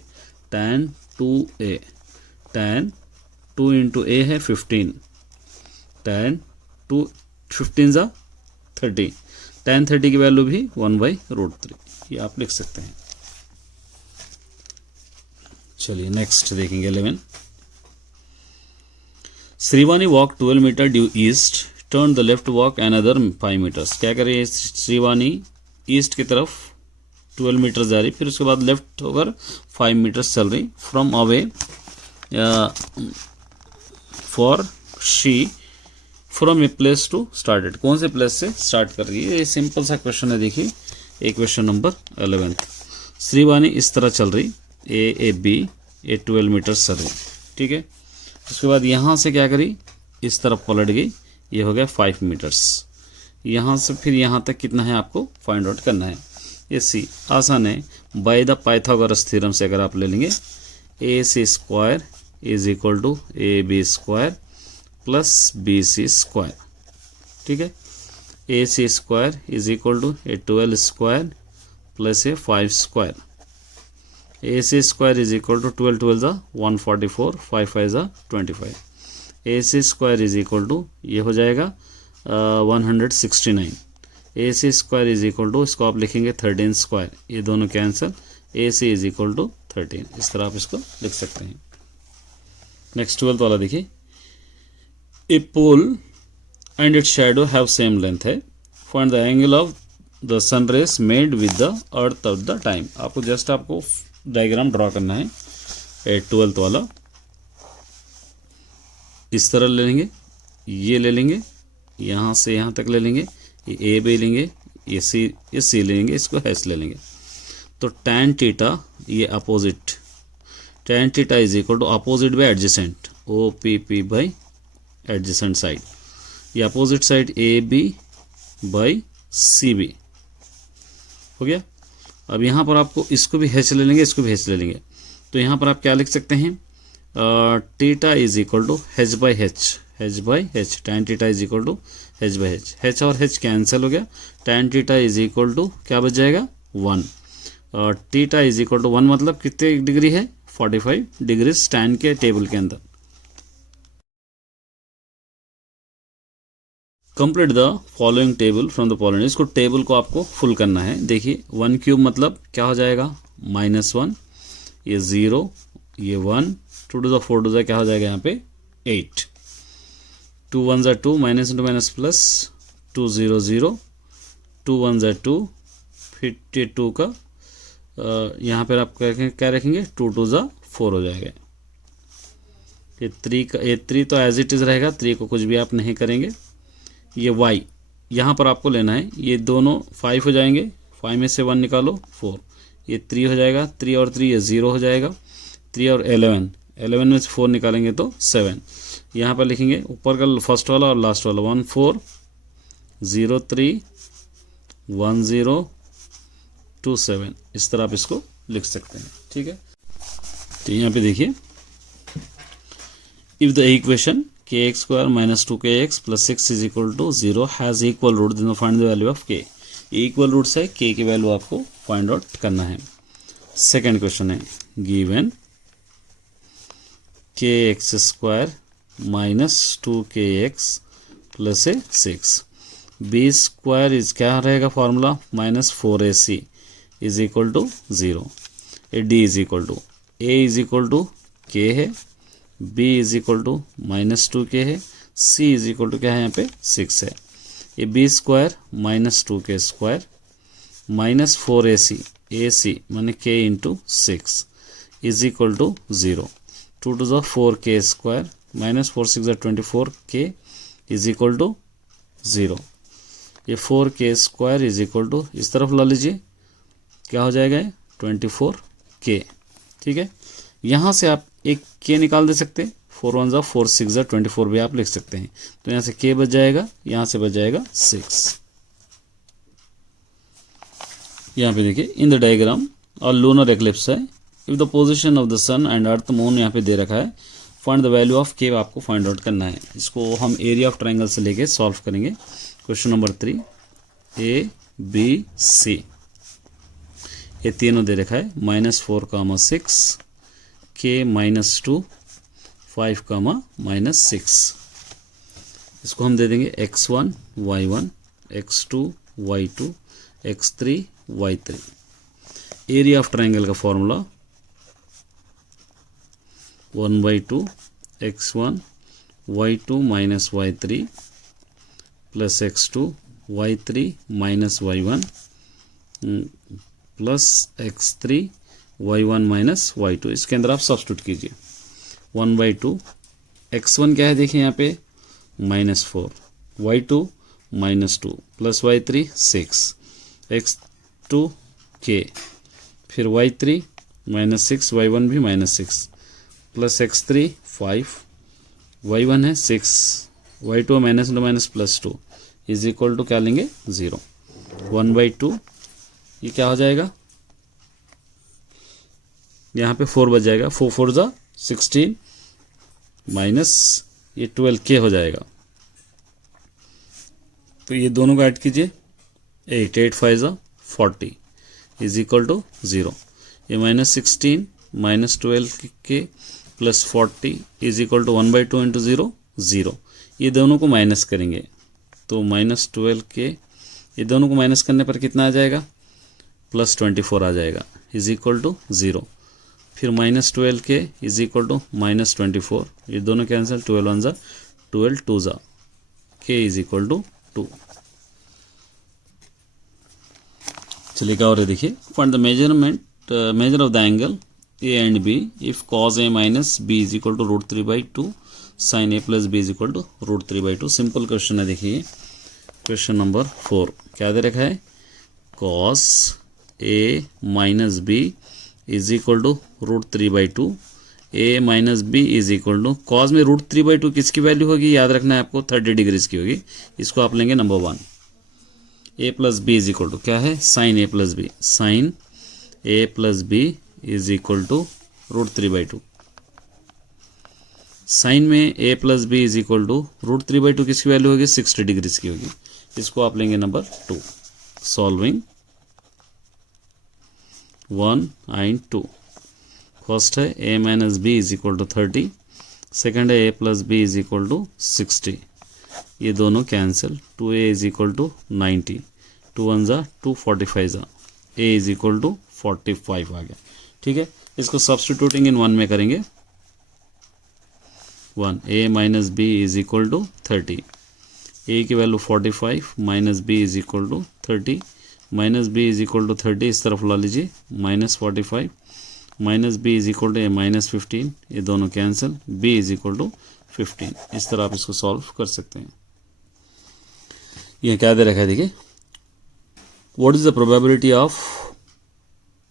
tan 2 into a है 15, tan 2 15 = 30, tan 30 की वैल्यू भी 1/√3, ये आप लिख सकते हैं। चलिए नेक्स्ट देखेंगे 11। Shrivani walk 12 metre due east, turn the left walk another 5 metres. क्या करिए, श्रीवानी ईस्ट की तरफ 12 मीटर जा रही, फिर उसके बाद लेफ्ट होकर 5 मीटर्स चल रही, from away for she from a place to started, कौन से प्लेस से स्टार्ट कर रही है। ये सिंपल सा क्वेश्चन है, देखिए एक क्वेश्चन नंबर 11। श्रीवानी इस तरह चल रही, ए बी, ए 12 मीटर्स चल रही, ठीक है। उसके बाद यहाँ से क्या करी, इस तरफ पलट गई, ये हो गया 5 मीटर्स। यहाँ से फिर यहाँ तक कितना है आपको फाइंड आउट करना है। ये सी आसान है, बाय द पाइथागोरस थ्योरम से अगर आप ले लेंगे, A C square is equal to A B square plus B C square, ठीक है। A C square is equal to A 12 square plus A 5 square, A C square is equal to 12 12 = 144, 5 5 = 25, A C square is equal to ये हो जाएगा 169, A C square is equal to इसको आप लिखेंगे 13 square, ये दोनों cancel, A C is equal to 13, इस तरह आप इसको लिख सकते हैं। नेक्स्ट 12th वाला देखिए, a pole and its shadow have same length है, find the angle of the sun rays made with the earth of the time. आपको जस्ट आपको डायग्राम ड्रॉ करना है। 12th वाला इस तरह ले लेंगे, ये ले लेंगे, यहाँ से यहाँ तक ले लेंगे, ये ए बी लेंगे, ये सी लेंगे, इसको एस ले लेंगे। तो tan थीटा ये opposite, tan theta is equal to opposite by adjacent, O P P by adjacent side, ये opposite side A B by C B हो गया। अब यहाँ पर आपको इसको भी एच ले लेंगे, इसको भी एच ले लेंगे, तो यहाँ पर आप क्या लिख सकते हैं, theta is equal to H by H, H by H, tan theta is equal to H by H, H और एच कैंसिल हो गया, tan theta is equal to क्या बच जाएगा 1, और थीटा इज इक्वल टू 1 मतलब कितने डिग्री है 45 डिग्री tan के टेबल के अंदर। Complete the following table from the following, इसको टेबल को आपको फुल करना है। देखिए 1 क्यूब मतलब क्या हो जाएगा -1, ये 0, ये 1, 2 टू ज़ा 4 टू ज़ा क्या हो जाएगा यहाँ पे 8, 2 1 ज़ा 2, माइनस इंटू माइनस प्लस, 2 0 0, 2 1 ज़ा 2, फिर 2 का यहाँ पर आप क्या रखेंगे 2 2 ज़ा 4 हो जाएगा। ये 3 का, ये 3 तो एज इट इज़ रहेगा, 3 को कुछ भी आप नहीं करेंगे। ये y यहाँ पर आपको लेना है, ये दोनों 5 हो जाएंगे, 5 में से 1 निकालो 4, ये 3 हो जाएगा, 3 और 3 ये 0 हो जाएगा, 3 और 11, 11 में से 4 निकालेंगे तो 7। यहाँ पर लिखेंगे ऊपर का फर्स्ट वाला और लास्ट वाला 1 4 0 3 1 0 2 7, इस तरह आप इसको लिख सकते हैं। ठीक है, तो यहाँ पे देखिए, if the equation kx square minus 2kx plus 6 is equal to 0 has equal root, then find the value of k। Equal roots है, k की वैल्यू आपको फाइंड आउट करना है। सेकेंड क्वेश्चन है, given kx square minus 2kx plus 6, B square is क्या रहेगा formula, minus 4ac is equal to 0, A D is equal to A is equal to k है, b is equal to minus 2k है, c is equal to क्या है यहाँ पे 6 है। ये B square minus 2k square minus 4ac, ac माने k into 6 is equal to 0, 2 two ज़ा 4k स्क्वायर माइनस 4 6 ज़ा 24k इज इक्वल टू 0। ये 4k square is equal to, इस तरफ ला लीजिए, क्या हो जाएगा 24k। ठीक है, यहाँ से आप एक k निकाल दे सकते हैं, 4 1 ज़ा 4 6 ज़ा 24 भी आप लिख सकते हैं, तो यहाँ से k बच जाएगा, यहाँ से बच जाएगा 6। यहाँ पे देखिए, इन द डायग्राम और लूनर एक्लिप्स है, if the position of the sun and earth moon यहाँ पे दे रखा है, find the value of k आपको फाइंड आउट करना है। इसको हम एरिया ऑफ ट्राइंगल से लेके सॉल्व करेंगे। Question number 3, a b c, ये तीनों दे रखा है, -4, 6, k -2, 5, -6। इसको हम दे देंगे x1 y1 x2 y2 x3 y3। Area of triangle का formula 1/2 x1 y2 minus y3 plus x2 y3 minus y1 plus x3 y1 minus y2। इसके अंदर आप सब्स्टिट्यूट कीजिए। 1/2 x1 क्या है देखिए यहाँ पे -4, y2 -2 plus y3 6, x2 k, फिर y3 -6, y1 भी -6 प्लस x3 5, y1 है 6, y2 minus plus 2 is equal to क्या लेंगे 0। 1/2 ये क्या हो जाएगा, यहाँ पे 4 बच जाएगा, 4 4 ज़ा 16 माइनस ये 12k हो जाएगा। तो ये दोनों को ऐड कीजिए, 8 8 5 ज़ा 40 इज इक्वल टू 0। ये -16 minus 12k plus 40 is equal to 1/2 into 0 0। ये दोनों को माइनस करेंगे तो -12k, ये दोनों को माइनस करने पर कितना आ जाएगा, +24 आ जाएगा इज इक्वल टू 0। फिर -12k इज इक्वल टू -24, ये दोनों कैंसिल, 12 1 ज़ा 12 2 ज़ा k इज इक्वल टू 2। चलिए क्या और है देखिए, find the measure of the angle a and b if cos a minus b is equal to √3/2 sin a plus b is equal to √3/2। Simple question है। देखिए question number 4 क्या दे रखा है, cos a minus b is equal to √3/2, a minus b is equal to, cos में √3/2 किसकी value होगी याद रखना है आपको, 30 डिग्रीज की होगी। इसको आप लेंगे number 1। a plus B is equal to क्या है, sine a plus B, sine a plus B is equal to √3/2। Sine में a plus B is equal to √3/2 किसकी वैल्यू होगी, 60 डिग्रीज की होगी। इसको आप लेंगे नंबर 2। Solving 1 and 2। फर्स्ट है a minus B is equal to 30, second है a plus B is equal to 60। ये दोनों cancel, 2a is equal to 90, 2 1 ज़ा 2 45 ज़ा a इज इक्वल टू 45 आ गया। ठीक है, इसको सब्स्टिट्यूटिंग इन 1 में करेंगे 1 a minus B is equal to 30, a की value 45 minus B is equal to 30, minus B is equal to 30 इस तरफ ला लीजिए, minus 45 minus B is equal to A minus 15, ये दोनों cancel, b is equal to 15। इस तरह आप इसको सॉल्व कर सकते हैं। ये क्या दे रखा है देखिए, what is the probability of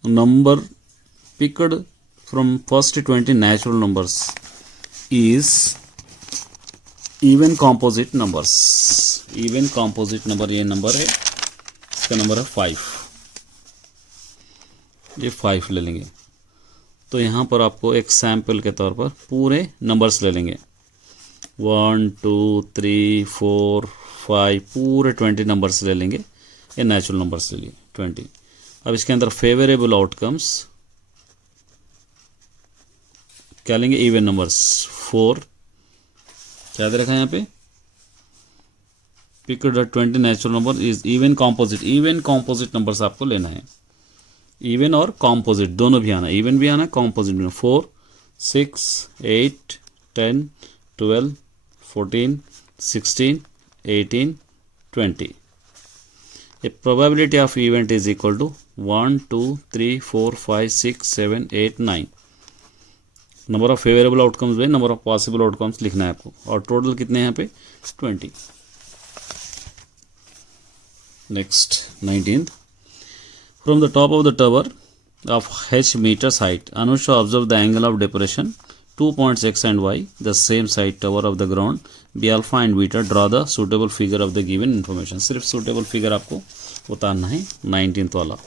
number picked from first 20 natural numbers is even composite numbers। even composite number ये नंबर है, इसका नंबर है 5, ये 5 ले लेंगे। तो यहाँ पर आपको एक सैंपल के तौर पर पूरे नंबर्स ले लेंगे 1 2 3 4 5 पूरे 20 नंबर्स ले लेंगे, ये नेचुरल नंबर्स ले लिए 20। अब इसके अंदर फेवरेबल आउटकम्स क्या लेंगे, इवन नंबर्स 4, क्या दे रखा है यहाँ पे, pick the 20 natural number is even composite. Even composite numbers आपको लेना है, इवन और कॉम्पोजिट दोनों भी आना, इवन भी आना कॉम्पोजिट भी। 4 6 8 10 12 14 16 18 20। A probability of event is equal to 1 2 3 4 5 6 7 8 9। Number of favourable outcomes में नंबर ऑफ पॉसिबल आउटकम्स लिखना है आपको, और टोटल कितने हैं यहाँ पे 20। Next 19th, from the top of the tower of h meters height, Anusha observed the angle of depression 2 points x and y, the same side tower of the ground be alpha and beta, draw the suitable figure of the given information। सिर्फ suitable figure आपको उतारना है 19th वाला।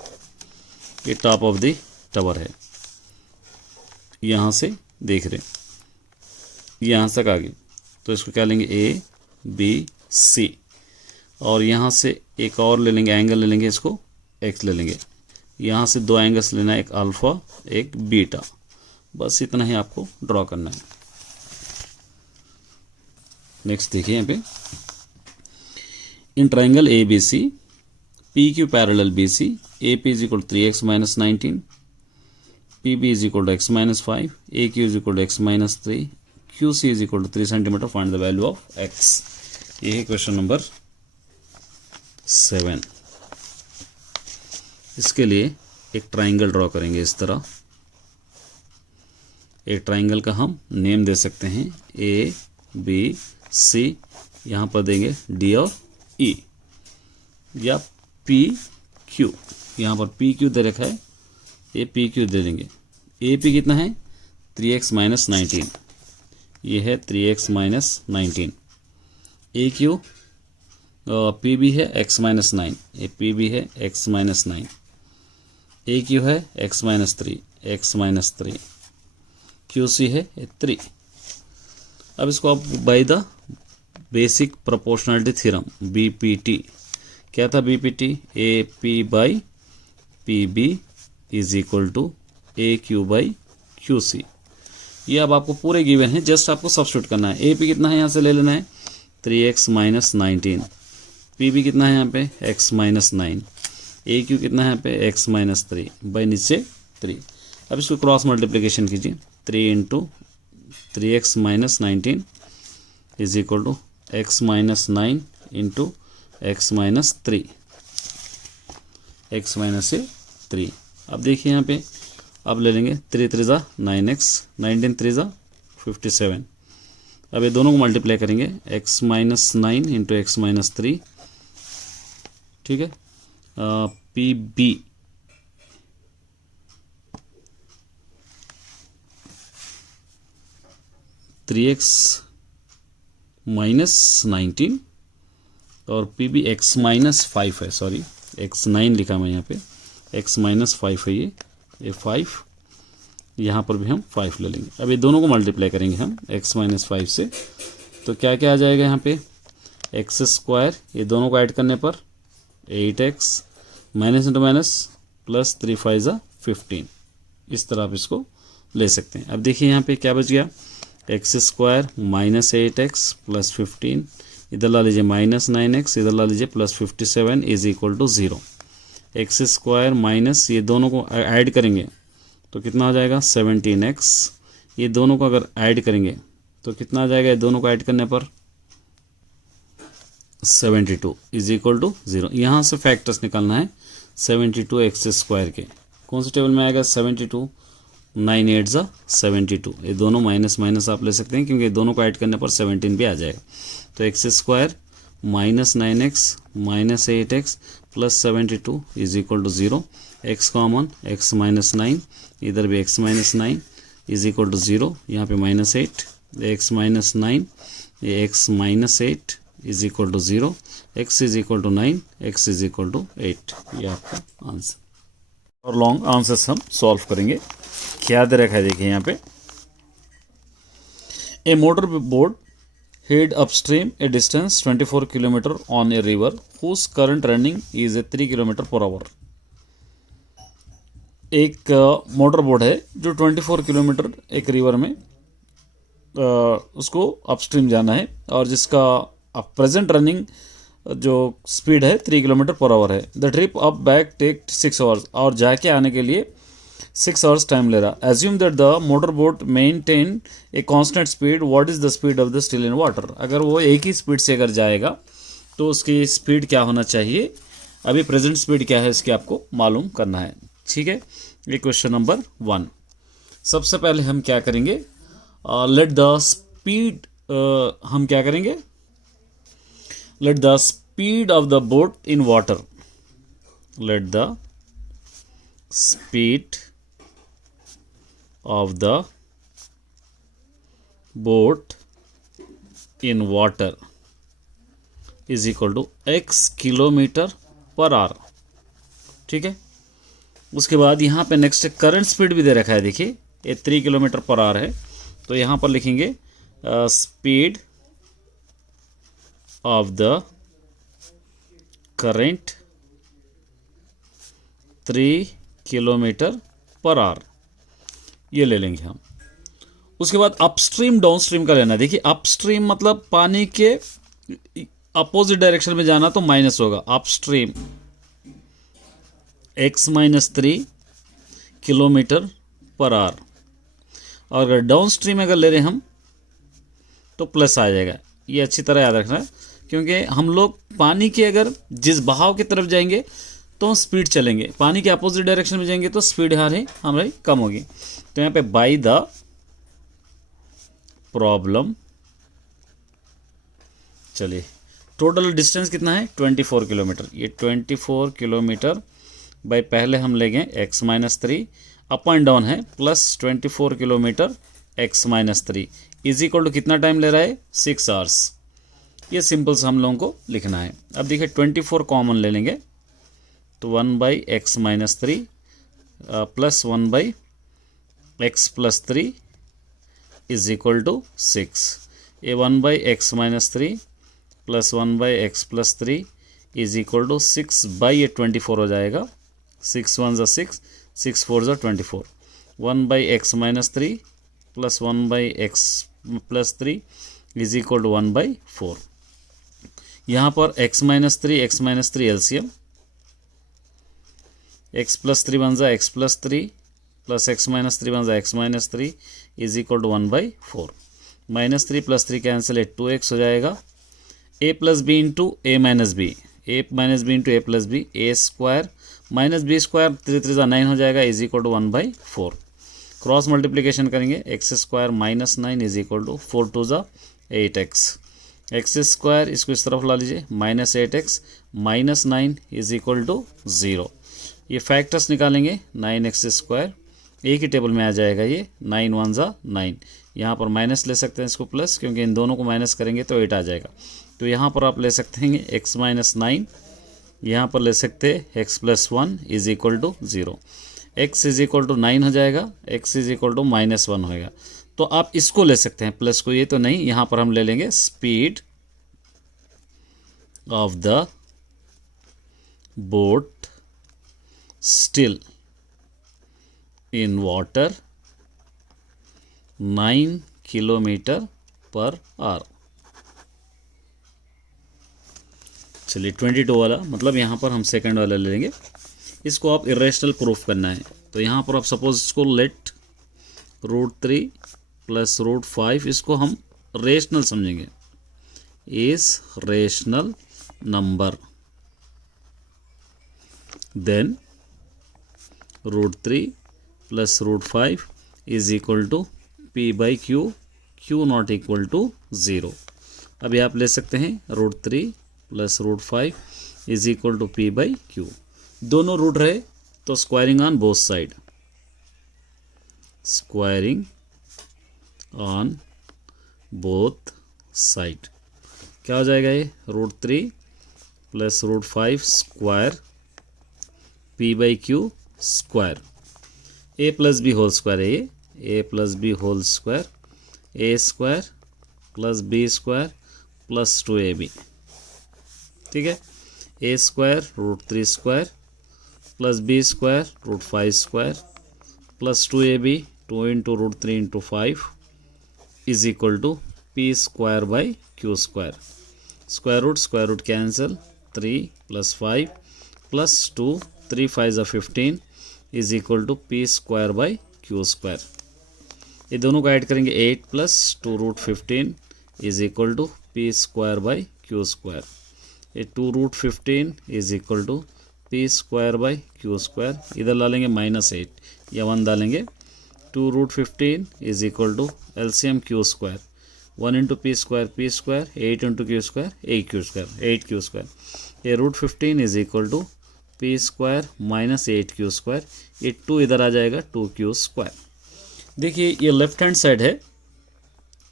ये top of the tower है, यहाँ से देख रहे यहाँ तक आगे, तो इसको क्या लेंगे ए बी सी, और यहाँ से एक और ले लेंगे एंगल ले लेंगे, इसको एक्स ले लेंगे। यहाँ से 2 एंगल्स लेना है, एक अल्फा एक बीटा, बस इतना ही आपको ड्रॉ करना है। नेक्स्ट देखिए यहाँ पे, in triangle A B C P Q parallel B C, A P is equal 3x minus 19, PB is equal to x minus 5, AQ is equal to x minus 3, QC is equal to 3 centimeter, find the value of x। ये है question number 7। इसके लिए एक triangle draw करेंगे इस तरह। एक triangle का हम नेम दे सकते हैं A B C, यहाँ पर देंगे D और E, या P Q, यहाँ पर P Q दे रखा है, ए पी क्यू दे देंगे। ए पी कितना है 3x माइनस 19, ये है 3x minus 19। A Q P B है x minus 9, A P B है x माइनस 9, ए क्यू है x minus 3, x minus 3, Q C है 3। अब इसको आप by the basic proportionality theorem BPT, क्या था BPT, A P by P B is equal to A Q by Q C. ये अब आपको पूरे गिवन है, जस्ट आपको सब्स्टिट्यूट करना है। ए पी कितना है यहाँ से ले लेना है 3x माइनस 19, पी बी कितना है यहाँ पे x माइनस 9, ए क्यू कितना है यहाँ पे x माइनस 3 बाई नीचे 3। अब इसको क्रॉस मल्टीप्लिकेशन कीजिए, 3 into 3x minus 19 is equal to x minus 9 into x minus 3, x minus 3। अब देखिए यहाँ पे अब ले लेंगे 3 3 ज़ा 9x, 19 3 ज़ा 57। अब ये दोनों को मल्टीप्लाई करेंगे, x minus 9 into X minus 3, ठीक है। P B three X minus 19 और पी बी एक्स माइनस 5 है, सॉरी x 9 लिखा मैं यहाँ पे, x माइनस 5 है ये 5, यहाँ पर भी हम 5 ले लेंगे। अब ये दोनों को मल्टीप्लाई करेंगे हम x माइनस 5 से, तो क्या क्या आ जाएगा यहाँ पे एक्स स्क्वायर, ये दोनों को ऐड करने पर 8x minus into minus plus 3 5 ज़ा 15। इस तरह आप इसको ले सकते हैं। अब देखिए यहाँ पे क्या बच गया, x square minus 8x plus 15, इधर ला लीजिए माइनस 9x, इधर ला लीजिए plus 57 is equal to 0। X square minus ये दोनों को ऐड करेंगे तो कितना हो जाएगा 17x। ये दोनों को अगर ऐड करेंगे तो कितना आ जाएगा, ये दोनों को ऐड करने पर 72 इज इक्वल टू 0। यहाँ से फैक्टर्स निकालना है 72x² के। कौन से टेबल में आएगा 72, 9 8 ज़ा 72। ये दोनों माइनस माइनस आप ले सकते हैं क्योंकि दोनों को ऐड करने पर 17 भी आ जाएगा। तो x² minus 9x minus 8x plus 72 is equal to 0। x common, x minus 9, इधर भी x minus 9 is equal to 0। यहाँ पे माइनस 8, x माइनस 9, ये x minus 8 is equal to 0। x is equal to 9, x is equal to 8। ये आपका answer. और long answers हम solve करेंगे। क्या दे रखा है देखिए यहाँ पे, a motor boat head upstream a distance 24 kilometre on a river whose current running is a 3 kilometre per hour. एक मोटर बोट है जो 24 किलोमीटर एक रिवर में उसको अपस्ट्रीम जाना है और जिसका प्रेजेंट रनिंग जो स्पीड है 3 किलोमीटर पर आवर है। The trip up back take 6 hours, और जाके आने के लिए 6 आवर्स टाइम ले रहा। Assume that the motor boat maintain a constant speed, what is the speed of the still in water. अगर वो एक ही स्पीड से अगर जाएगा तो उसकी स्पीड क्या होना चाहिए, अभी प्रेजेंट स्पीड क्या है इसकी आपको मालूम करना है। ठीक है, ये क्वेश्चन नंबर 1। सबसे पहले हम क्या करेंगे, लेट द स्पीड, हम क्या करेंगे, let the speed of the boat in water, let the speed of the boat in water is equal to x kilometre per our. ठीक है, उसके बाद यहाँ पे नेक्स्ट करंट स्पीड भी दे रखा है। देखिए ये 3 किलोमीटर पर आवर है, तो यहाँ पर लिखेंगे speed of the current 3 kilometre per our, ये ले लेंगे हम। उसके बाद अपस्ट्रीम डाउनस्ट्रीम का लेना। देखिए अपस्ट्रीम मतलब पानी के अपोजिट डायरेक्शन में जाना तो माइनस होगा। Upstream x minus 3 kilometre per our, और अगर डाउनस्ट्रीम अगर ले रहे हम तो प्लस आ जाएगा। ये अच्छी तरह याद रखना है क्योंकि हम लोग पानी के अगर जिस बहाव की तरफ जाएंगे तो हम स्पीड चलेंगे, पानी के अपोजिट डायरेक्शन में जाएंगे तो स्पीड हमारी कम होगी। तो यहाँ पे बाय द प्रॉब्लम, चलिए टोटल डिस्टेंस कितना है 24 किलोमीटर। ये 24 किलोमीटर बाय पहले हम लेंगे x minus 3, up and down है plus 24 kilometre x minus 3 is equal to कितना टाइम ले रहा है 6 आवर्स। ये सिंपल से हम लोगों को लिखना है। अब देखिए 24 कॉमन ले लेंगे तो 1/x minus 3 plus 1/x plus 3 is equal to 6। ये 1/x minus 3 plus 1/x plus 3 is equal to 6/24 हो जाएगा। 6 1 ज़ा 6, 6 4 ज़ा 24। 1/x minus 3 plus 1/x plus 3 is equal to 1/4। यहाँ पर x minus 3 LCM, x plus 3 बन जा x plus 3 plus x minus 3 बन जा x minus 3 is equal to 1/4। Minus 3 plus 3 cancel, 2x हो जाएगा। a plus B into A minus B, A minus B into A plus B, A square minus B square 3 3 9 हो जाएगा is equal to 1/4। Cross multiplication करेंगे x square minus 9 is equal to 4 2 ज़ा 8x। X square इसको इस तरफ ला लीजिए, minus 8x minus 9 is equal to 0। ये फैक्टर्स निकालेंगे 9x², एक ही टेबल में आ जाएगा ये। 9 1 ज़ा 9, यहाँ पर माइनस ले सकते हैं इसको प्लस, क्योंकि इन दोनों को माइनस करेंगे तो 8 आ जाएगा। तो यहाँ पर आप ले सकते हैं x माइनस 9, यहाँ पर ले सकते हैं x plus 1 is equal to 0। x is equal to 9 हो जाएगा, x is equal to minus 1 होएगा। तो आप इसको ले सकते हैं प्लस को, ये तो नहीं। यहाँ पर हम ले लेंगे speed of the boat still in water 9 kilometre per our. चलिए 22 वाला, मतलब यहाँ पर हम सेकंड वाला ले लेंगे। इसको आप इरेशनल प्रूफ करना है, तो तो यहाँ पर आप सपोज इसको लेट √3 प्लस √5 इसको हम रेशनल समझेंगे, is rational number, then √3 plus √5 is equal to P/Q, Q not equal to 0। अभी आप ले सकते हैं √3 plus √5 is equal to P/Q। दोनों रूट रहे तो squaring on both side, squaring on both side क्या हो जाएगा, ये √3 plus √5 square P/Q square, a plus B whole square है ये, a plus B whole square, a square plus B square plus 2ab, ठीक है। a square √3 square plus B square √5 square plus 2ab, 2 into √3 into 5 is equal to P square by Q square. Square root cancel, 3 plus 5 plus 2, 3 5 15 is equal to P square by Q square. ये दोनों को add करेंगे 8 plus 2√15 is equal to P square by Q square. ये 2√15 is equal to P square by Q square, इधर डालेंगे -8 या 1 डालेंगे, 2√15 is equal to LCM Q square, 1 into P square, 8 into Q square, 8Q square. ये √15 is equal to P square minus 8Q square, ये 2 इधर आ जाएगा 2Q square. देखिए ये लेफ्ट हैंड साइड है,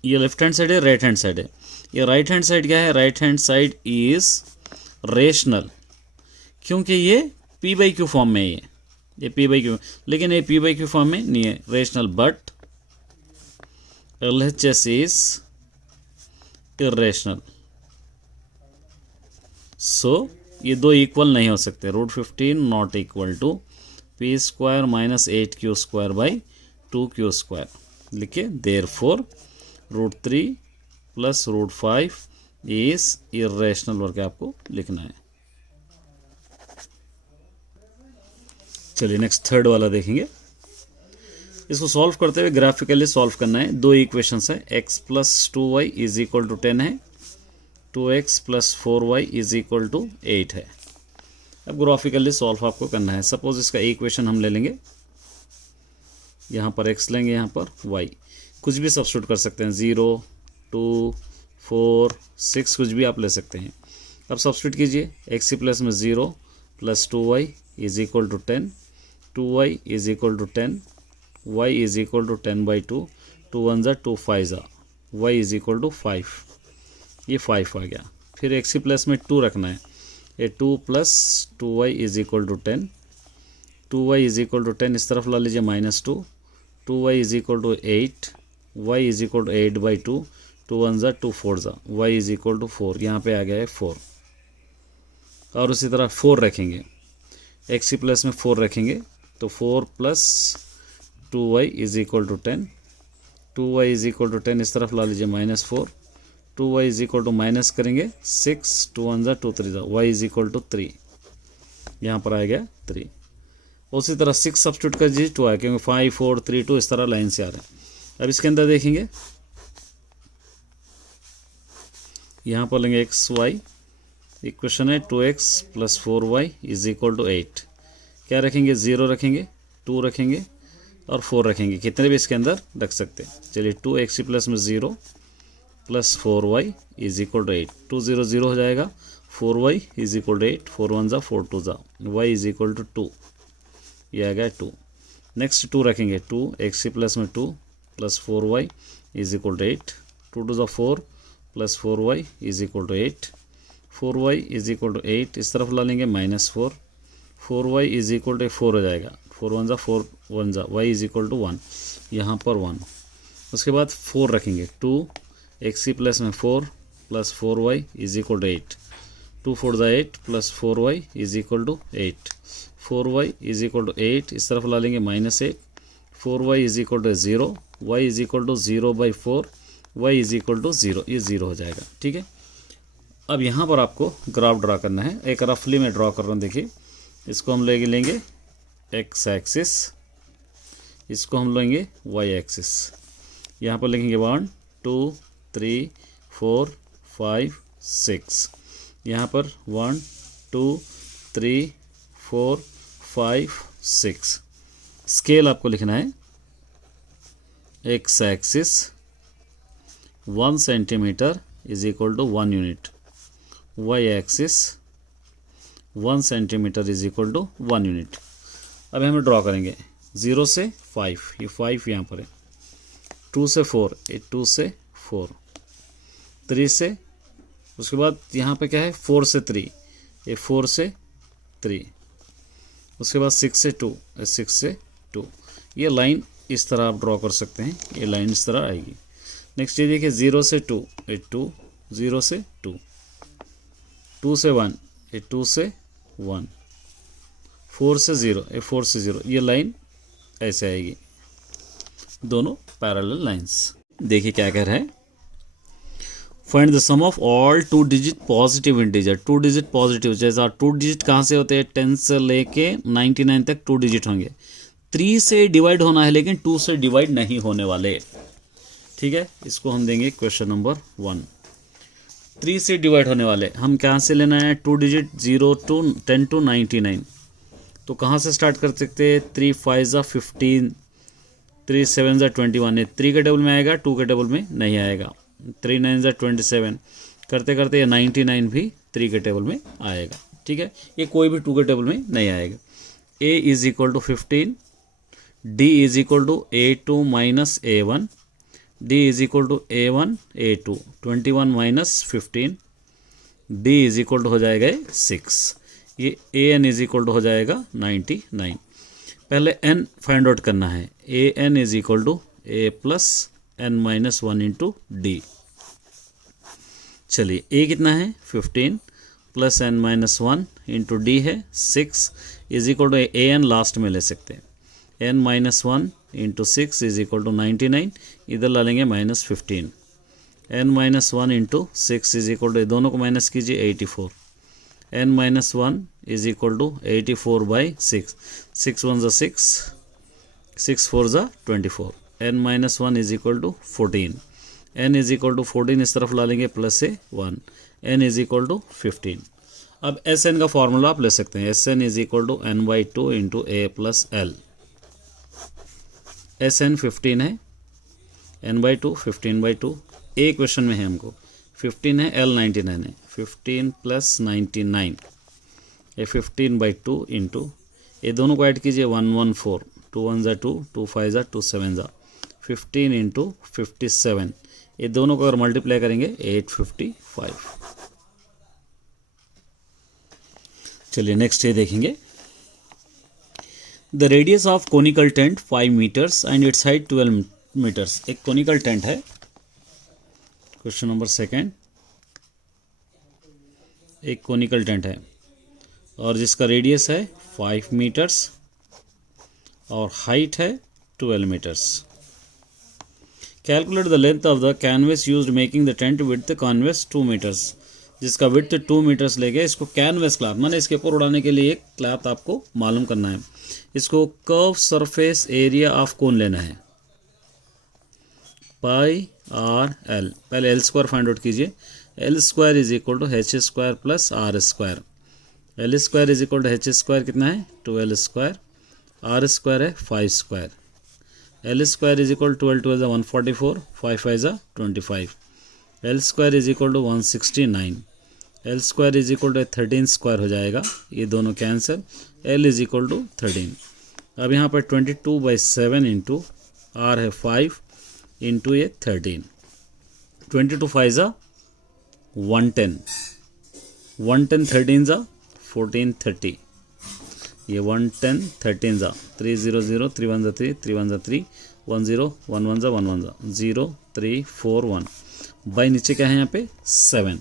ये लेफ्ट हैंड साइड है, राइट हैंड साइड है। ये राइट हैंड साइड क्या है, right hand side is rational, क्योंकि ये P/Q फॉर्म में है, ये P/Q, लेकिन ये P/Q फॉर्म में नहीं है rational, but LHS is irrational. So ये दो इक्वल नहीं हो सकते, √15 not equal to P square minus 8Q square by 2Q square. लिखिए देयरफॉर √3 प्लस √5 इज इरेशनल करके आपको लिखना है। चलिए नेक्स्ट थर्ड वाला देखेंगे। इसको सॉल्व करते हुए ग्राफिकली सॉल्व करना है। दो इक्वेशंस है, x plus 2y is equal to 10 है, 2x plus 4y is equal to 8 है। अब ग्राफिकली सॉल्व आपको करना है। सपोज इसका इक्वेशन हम ले लेंगे, यहाँ पर x लेंगे, यहाँ पर y, कुछ भी सब्स्टिट्यूट कर सकते हैं, 0 2 4 6 कुछ भी आप ले सकते हैं। अब सब्स्टिट्यूट कीजिए, x प्लस में 0 plus 2y is equal to 10, 2y is equal to 10, y is equal to 10/2, 2 1 ज़ा 2 5 ज़ा, y इज इक्वल टू 5, ये 5 आ गया। फिर x प्लस में 2 रखना है, ये 2 plus 2y is equal to 10, 2y is equal to 10 इस तरफ ला लीजिए -2, 2y is equal to 8, y is equal to 8/2, 2 1 ज़ा 2 4 ज़ा, y इज इक्वल टू 4, यहाँ पे आ गया है 4। और उसी तरह 4 रखेंगे, x प्लस में 4 रखेंगे तो 4 plus 2y is equal to 10, 2y is equal to 10 इस तरफ ला लीजिए -4, 2y is equal to minus करेंगे 6, 2 1 ज़ा 2 3 ज़ा, y इज इक्वल टू 3, यहाँ पर आ गया 3। उसी तरह 6 सब्स्टिट्यूट कर दीजिए, 2 आया, क्योंकि 5 4 3 2 इस तरह लाइन से आ रहे हैं। अब इसके अंदर देखेंगे, यहाँ पर लेंगे एक्स वाई, इक्वेशन है 2x plus 4y is equal to 8। क्या रखेंगे, 0 रखेंगे, 2 रखेंगे और 4 रखेंगे, कितने भी इसके अंदर रख सकते हैं। चलिए 2x प्लस में 0 plus 4y is equal to 8, 2 0 0 हो जाएगा, 4y इज इक्वल टू 8, 4 1 ज़ा 4 2 ज़ा, y इज इक्वल टू 2, ये आ गया 2। नेक्स्ट 2 रखेंगे, 2x प्लस में 2 plus 4y is equal to 8, 2 2 ज़ा 4 plus 4y is equal to 8, 4y is equal to 8 इस तरफ ला लेंगे -4, 4y इज इक्वल टू 4 हो जाएगा, 4 1 ज़ा 4 1 ज़ा, y इज इक्वल टू 1, यहाँ पर 1। उसके बाद 4 रखेंगे, 2x प्लस में 4 plus 4y is equal to 8, 2 4 ज़ा 8 plus 4y is equal to 8, 4y is equal to 8 इस तरफ ला लेंगे -8, 4y is equal to 0, y is equal to 0/4, y is equal to 0, ये 0 हो जाएगा। ठीक है, अब यहाँ पर आपको ग्राफ ड्रा करना है। एक रफली में ड्रा कर रहा हूँ, देखिए इसको हम लेंगे x एक्सिस इसको हम लेंगे वाई एक्सिस। यहाँ पर लिखेंगे 1 2 3 4 5 6। यहाँ पर 1 2 3 4 5 6। स्केल आपको लिखना है X axis 1 centimetre is equal to 1 unit, Y axis 1 centimetre is equal to 1 unit. अब हम ड्रॉ करेंगे 0 से 5, ये 5 यहाँ पर है, 2 से 4, ये 2 से 4, 3 से, उसके बाद यहाँ पे क्या है 4 से 3, ये 4 से 3, उसके बाद 6 से 2, ये 6 से 2। ये लाइन इस तरह आप ड्रॉ कर सकते हैं, ये लाइन इस तरह आएगी। नेक्स्ट ये देखिए 0 से 2, ये 2, 0 से 2, 2 से 1, ये 2 से 1, 4 से 0, ये 4 से 0। ये लाइन ऐसे आएगी, दोनों पैरेलल लाइंस। देखिए क्या कह रहा है, find the sum of all 2 digit positive integer. 2 digit positive, जैसा 2 डिजिट कहाँ से होते हैं, 10 से लेके 99 तक 2 डिजिट होंगे। 3 से डिवाइड होना है लेकिन 2 से डिवाइड नहीं होने वाले, ठीक है। इसको हम देंगे क्वेश्चन नंबर 1। 3 से डिवाइड होने वाले हम कहाँ से लेना है, 2 डिजिट 0 to 10 to 99। तो कहाँ से स्टार्ट कर सकते हैं, 3 5 15, 3 7 21। 3 के टेबल में आएगा, 2 के टेबल में नहीं आएगा। 3 9 27, करते करते ये 99 भी 3 के टेबल में आएगा, ठीक है। ये कोई भी 2 के टेबल में नहीं आएगा। a is equal to 15, d is equal to a2 minus a1, d is equal to a1 a2, 21 minus 15, d is equal to हो जाएगा 6। ये an इज इक्वल टू हो जाएगा 99। पहले n फाइंड आउट करना है, an is equal to a plus n minus 1 into D. चलिए a कितना है 15 plus n minus 1 into D है 6 is equal to an last में ले सकते हैं, n minus 1 into 6 is equal to 99, इधर ला लेंगे minus 15, n minus 1 into 6 is equal to, दोनों को माइनस कीजिए 84, n minus 1 is equal to 84 by 6, 6 1 ज़ा 6, 6 4 ज़ा 24, n minus 1 is equal to 14, n is equal to 14 इस तरफ ला लेंगे प्लस से 1, n इज इक्वल टू 15। अब एस एन का फॉर्मूला आप ले सकते हैं, S N is equal to n by 2 into A plus L. S N 15 है, n by 2 15 by 2, A question में है हमको 15 है, एल 99 है, 15 प्लस 99, ये 15 बाई 2 इंटू, ये दोनों को ऐड कीजिए 114, 2 1 ज़ा 2, 2 5 ज़ा 2 7 ज़ा 15 इंटू 57, ये दोनों को अगर मल्टीप्लाई करेंगे 855। चलिए नेक्स्ट ये देखेंगे, the radius of conical tent 5 metres and its height 12 metres. एक कोनिकल टेंट है, क्वेश्चन नंबर 2, एक कोनिकल टेंट है और जिसका रेडियस है 5 मीटर्स और हाइट है 12 metres. Calculate the length of the canvas used making the tent width canvas 2 metres. जिसका विड्थ 2 मीटर्स लेके इसको कैनवस क्लॉथ माने इसके ऊपर उड़ाने के लिए एक क्लॉथ आपको मालूम करना है। इसको curve surface area of cone लेना है, पाई आर एल। पहले एल स्क्वायर फाइंड आउट कीजिए, L square is equal to H square plus R square. L square is equal to H square कितना है 12 स्क्वायर, आर स्क्वायर है 5 square. L square is equal 12 12 ज़ा 144, 5 5 ज़ा 25। L square is equal to 169, L square is equal to 13 square हो जाएगा, ये दोनों cancel, L is equal to 13। अब यहाँ पर 22/7 इंटू आर है 5 इंटू ये 13, 22 5 ज़ा 110, 110 13 ज़ा 14 30, ये 110 13 ज़ा 3 0 0 3 1 ज़ा 3 3 1 ज़ा 3 1 0 1 1 ज़ा 1 1 ज़ा 0 3 4 1 बाई नीचे क्या है यहाँ पे 7,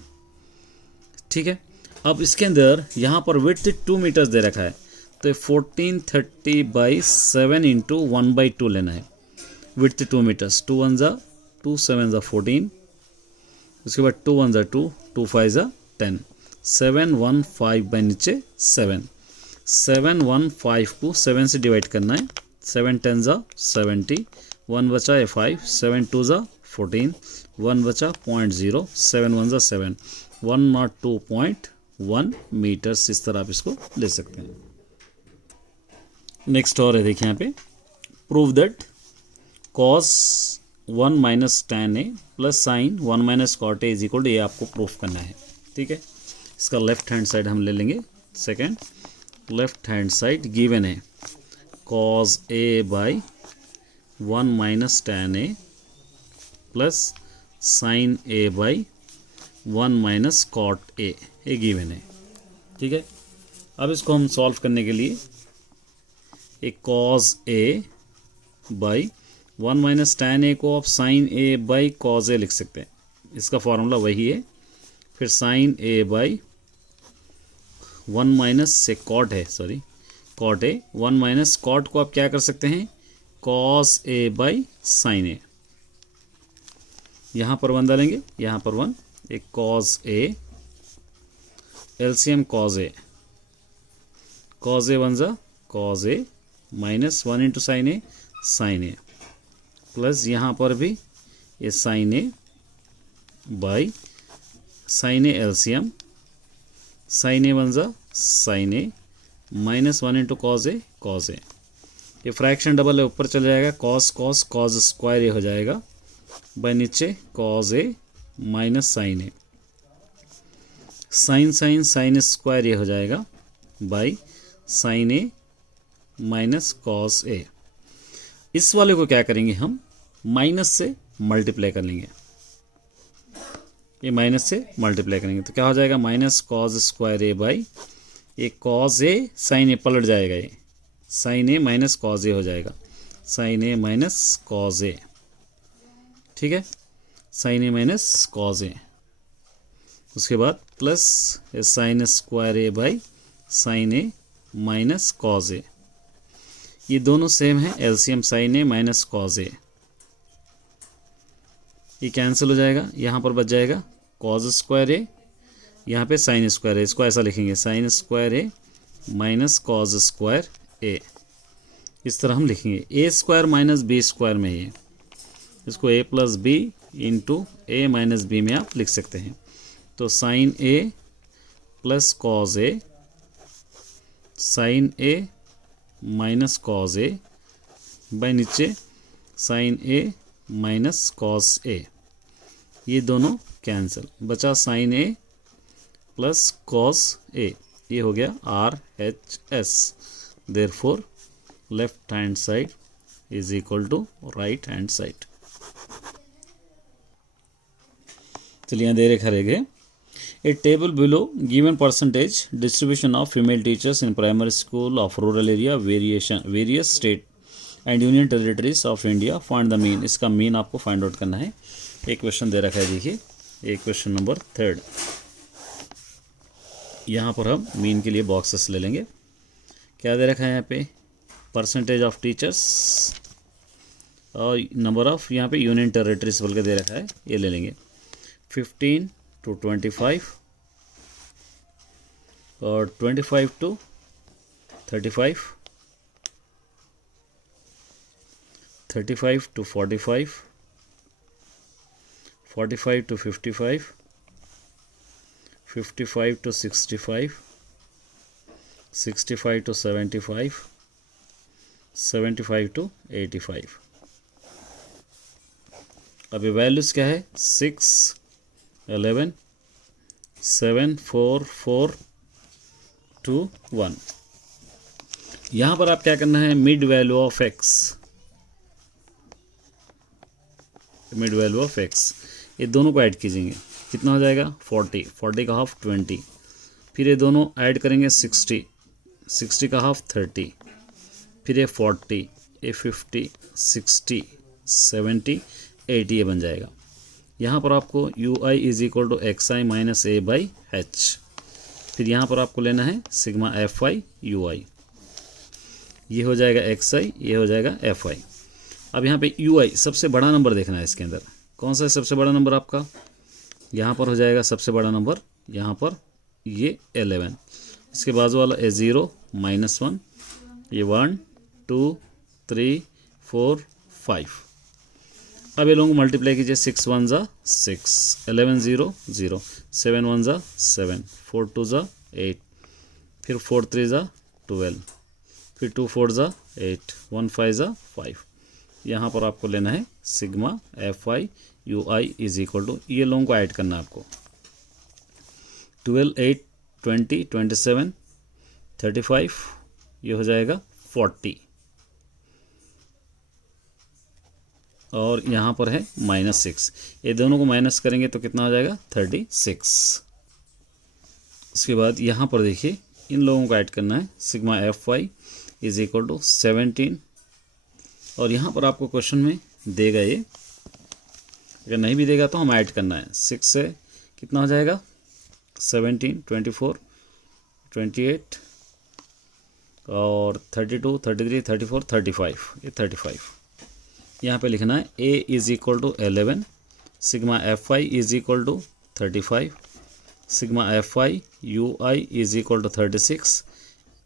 ठीक है। अब इसके अंदर यहाँ पर विड्थ 2 मीटर्स दे रखा है, तो 1430/7 इंटू 1/2 लेना है। विड्थ 2 मीटर्स, 2 1 ज़ा 2 7 ज़ा 14, उसके बाद 2 1 ज़ा 2 2 5 ज़ा 10, 7 1 5 बाई नीचे 7, 7 1 5 को 7 से डिवाइड करना है, 7 10 ज़ा 70, 1 बचा ये 5, 7 2 ज़ा 14, 1 बचा 0.0, 7 1 ज़ा 7, 102.1 मीटर्स। इस तरह आप इसको ले सकते हैं। नेक्स्ट और है, देखिए यहाँ पे, prove that cos 1 minus tan a plus sine 1 minus cot A is equal to, ये आपको प्रूफ करना है। ठीक है, इसका लेफ्ट हैंड साइड हम ले लेंगे। Second, left hand side given है cos a by 1 minus tan a plus sine a by 1 minus cot A, ये गिवन है। ठीक है, अब इसको हम सॉल्व करने के लिए एक cos a by 1 minus tan a को आप sine a by cos a लिख सकते हैं, इसका फॉर्मूला वही है। फिर साइन a बाई 1 माइनस से कॉट है, sorry cot a, 1 minus cot को आप क्या कर सकते हैं, cos a by sine a, यहाँ पर 1 डालेंगे, यहाँ पर 1, एक cos a, LCM cos a, cos a 1 ज़ा cos a minus 1 into sine A, sine A, plus यहाँ पर भी ये sine A by sine A LCM, sine A 1 ज़ा sine A minus 1 into cos A, cos A, ये fraction double है, ऊपर चला जाएगा, कॉस कॉस कॉज स्क्वायर ये हो जाएगा, बाई नीचे cos A minus sine A, sine sine sine square ये हो जाएगा, by sine A minus cos A. इस वाले को क्या करेंगे हम, माइनस से मल्टीप्लाई कर लेंगे, ये माइनस से मल्टीप्लाई करेंगे तो क्या हो जाएगा, minus cos square A by ये कॉस ए साइन ए पलट जाएगा, ये sine A minus cos A हो जाएगा, sine A minus cos A. ठीक है, sine A minus cos A, उसके बाद plus sine square A by sine A minus cos A, ये दोनों सेम है, LCM sine A minus cos A, ये कैंसिल हो जाएगा, यहाँ पर बच जाएगा कॉस स्क्वायर ए, यहाँ पे साइन स्क्वायर ए, इसको ऐसा लिखेंगे sine square A minus cos square A, इस तरह हम लिखेंगे। A square minus B square में ये, इसको A plus B into A minus B में आप लिख सकते हैं। तो sine A plus cos A, sine A minus cos A, by नीचे sine A minus cos A, ये दोनों कैंसिल, बचा sine A plus cos A, ये हो गया R H S, therefore left hand side is equal to right hand side. चलिए यहाँ दे रखा रहेगा, A table below given percentage distribution of female teachers in primary school of rural area various state and union territories of India, find the mean। इसका mean आपको find out करना है। एक question दे रखा है, देखिए एक क्वेश्चन नंबर 3, यहाँ पर हम मीन के लिए बॉक्सेस ले लेंगे। क्या दे रखा है यहाँ पे, परसेंटेज ऑफ टीचर्स और नंबर ऑफ, यहाँ पे यूनियन टेरिटरीज बोल के दे रखा है, ये ले लेंगे 15 to 25 और 25 to 35, 35 to 45, 45 to 55, 55 to 65, 65 to 75, 75 to 85। अभी वैल्यूज क्या है, 6 11 7 4 4 2 1। यहाँ पर आप क्या करना है, mid value of x, mid value of x, ये दोनों को ऐड कीजिएंगे, कितना हो जाएगा 40, 40 का हाफ 20, फिर ये दोनों ऐड करेंगे 60, 60 का हाफ 30, फिर ये 40, ये 50, 60, 70, 80 ये बन जाएगा। यहाँ पर आपको U I is equal to X I minus A by H, फिर यहाँ पर आपको लेना है sigma F I U I, ये हो जाएगा एक्स आई, ये हो जाएगा एफ आई। अब यहाँ पे यू आई सबसे बड़ा नंबर देखना है, इसके अंदर कौन सा है सबसे बड़ा नंबर आपका, यहाँ पर हो जाएगा सबसे बड़ा नंबर, यहाँ पर ये 11, इसके बाजू वाला ए 0 -1, ये 1 2 3 4 5। अब ये लोगों को मल्टीप्लाई कीजिए, 6 1 ज़ा 6, 11 0 0, 7 1 ज़ा 7, 4 2 ज़ा 8, फिर 4 3 ज़ा 12, फिर 2 4 ज़ा 8, 1 5 ज़ा 5। यहाँ पर आपको लेना है sigma F I U I is equal to, ये लोगों को ऐड करना है आपको, 12 8 20 27 35, ये हो जाएगा 40, और यहाँ पर है -6, ये दोनों को माइनस करेंगे तो कितना हो जाएगा 36। उसके बाद यहाँ पर देखिए इन लोगों को ऐड करना है, sigma F Y is equal to 17, और यहाँ पर आपको क्वेश्चन में देगा ये, अगर नहीं भी देगा तो हम ऐड करना है, 6 से कितना हो जाएगा 17 24 28 और 32 33 34 35, ये 35। यहाँ पे लिखना है a is equal to 11, sigma F I is equal to 35, sigma F I U I is equal to 36,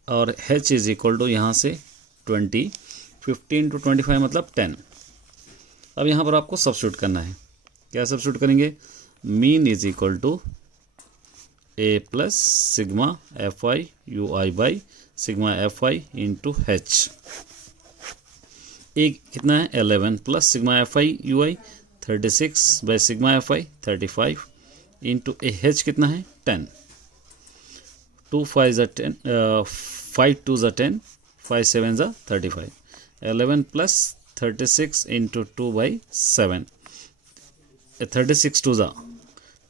और h इज इक्वल टू यहाँ से 20, 15 to 25 मतलब 10। अब यहाँ पर आपको सब्स्टिट्यूट करना है, क्या सब्स्टिट्यूट करेंगे, mean is equal to a plus sigma F I U I by sigma F I into H. एक कितना है 11 plus sigma F I U I 36 by sigma F I 35 into H कितना है 10, 2 5 ज़ा 10, 5 2 ज़ा 10, 5 7 ज़ा 35, 11 प्लस 36 इंटू 2 बाई 7, 36 2 ज़ा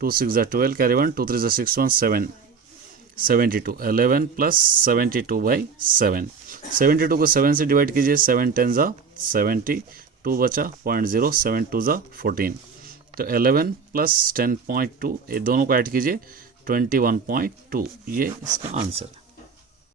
2 6 ज़ा 12, कैरी 1, 2 3 ज़ा 6 1 7, 72, 11 प्लस 72 बाई 7, 72 को 7 से डिवाइड कीजिए, 7 10 ज़ा 70, 2 बचा 0.0, 7 2 ज़ा 14, तो 11 प्लस 10.2, ये दोनों को ऐड कीजिए 21.2, ये इसका आंसर है।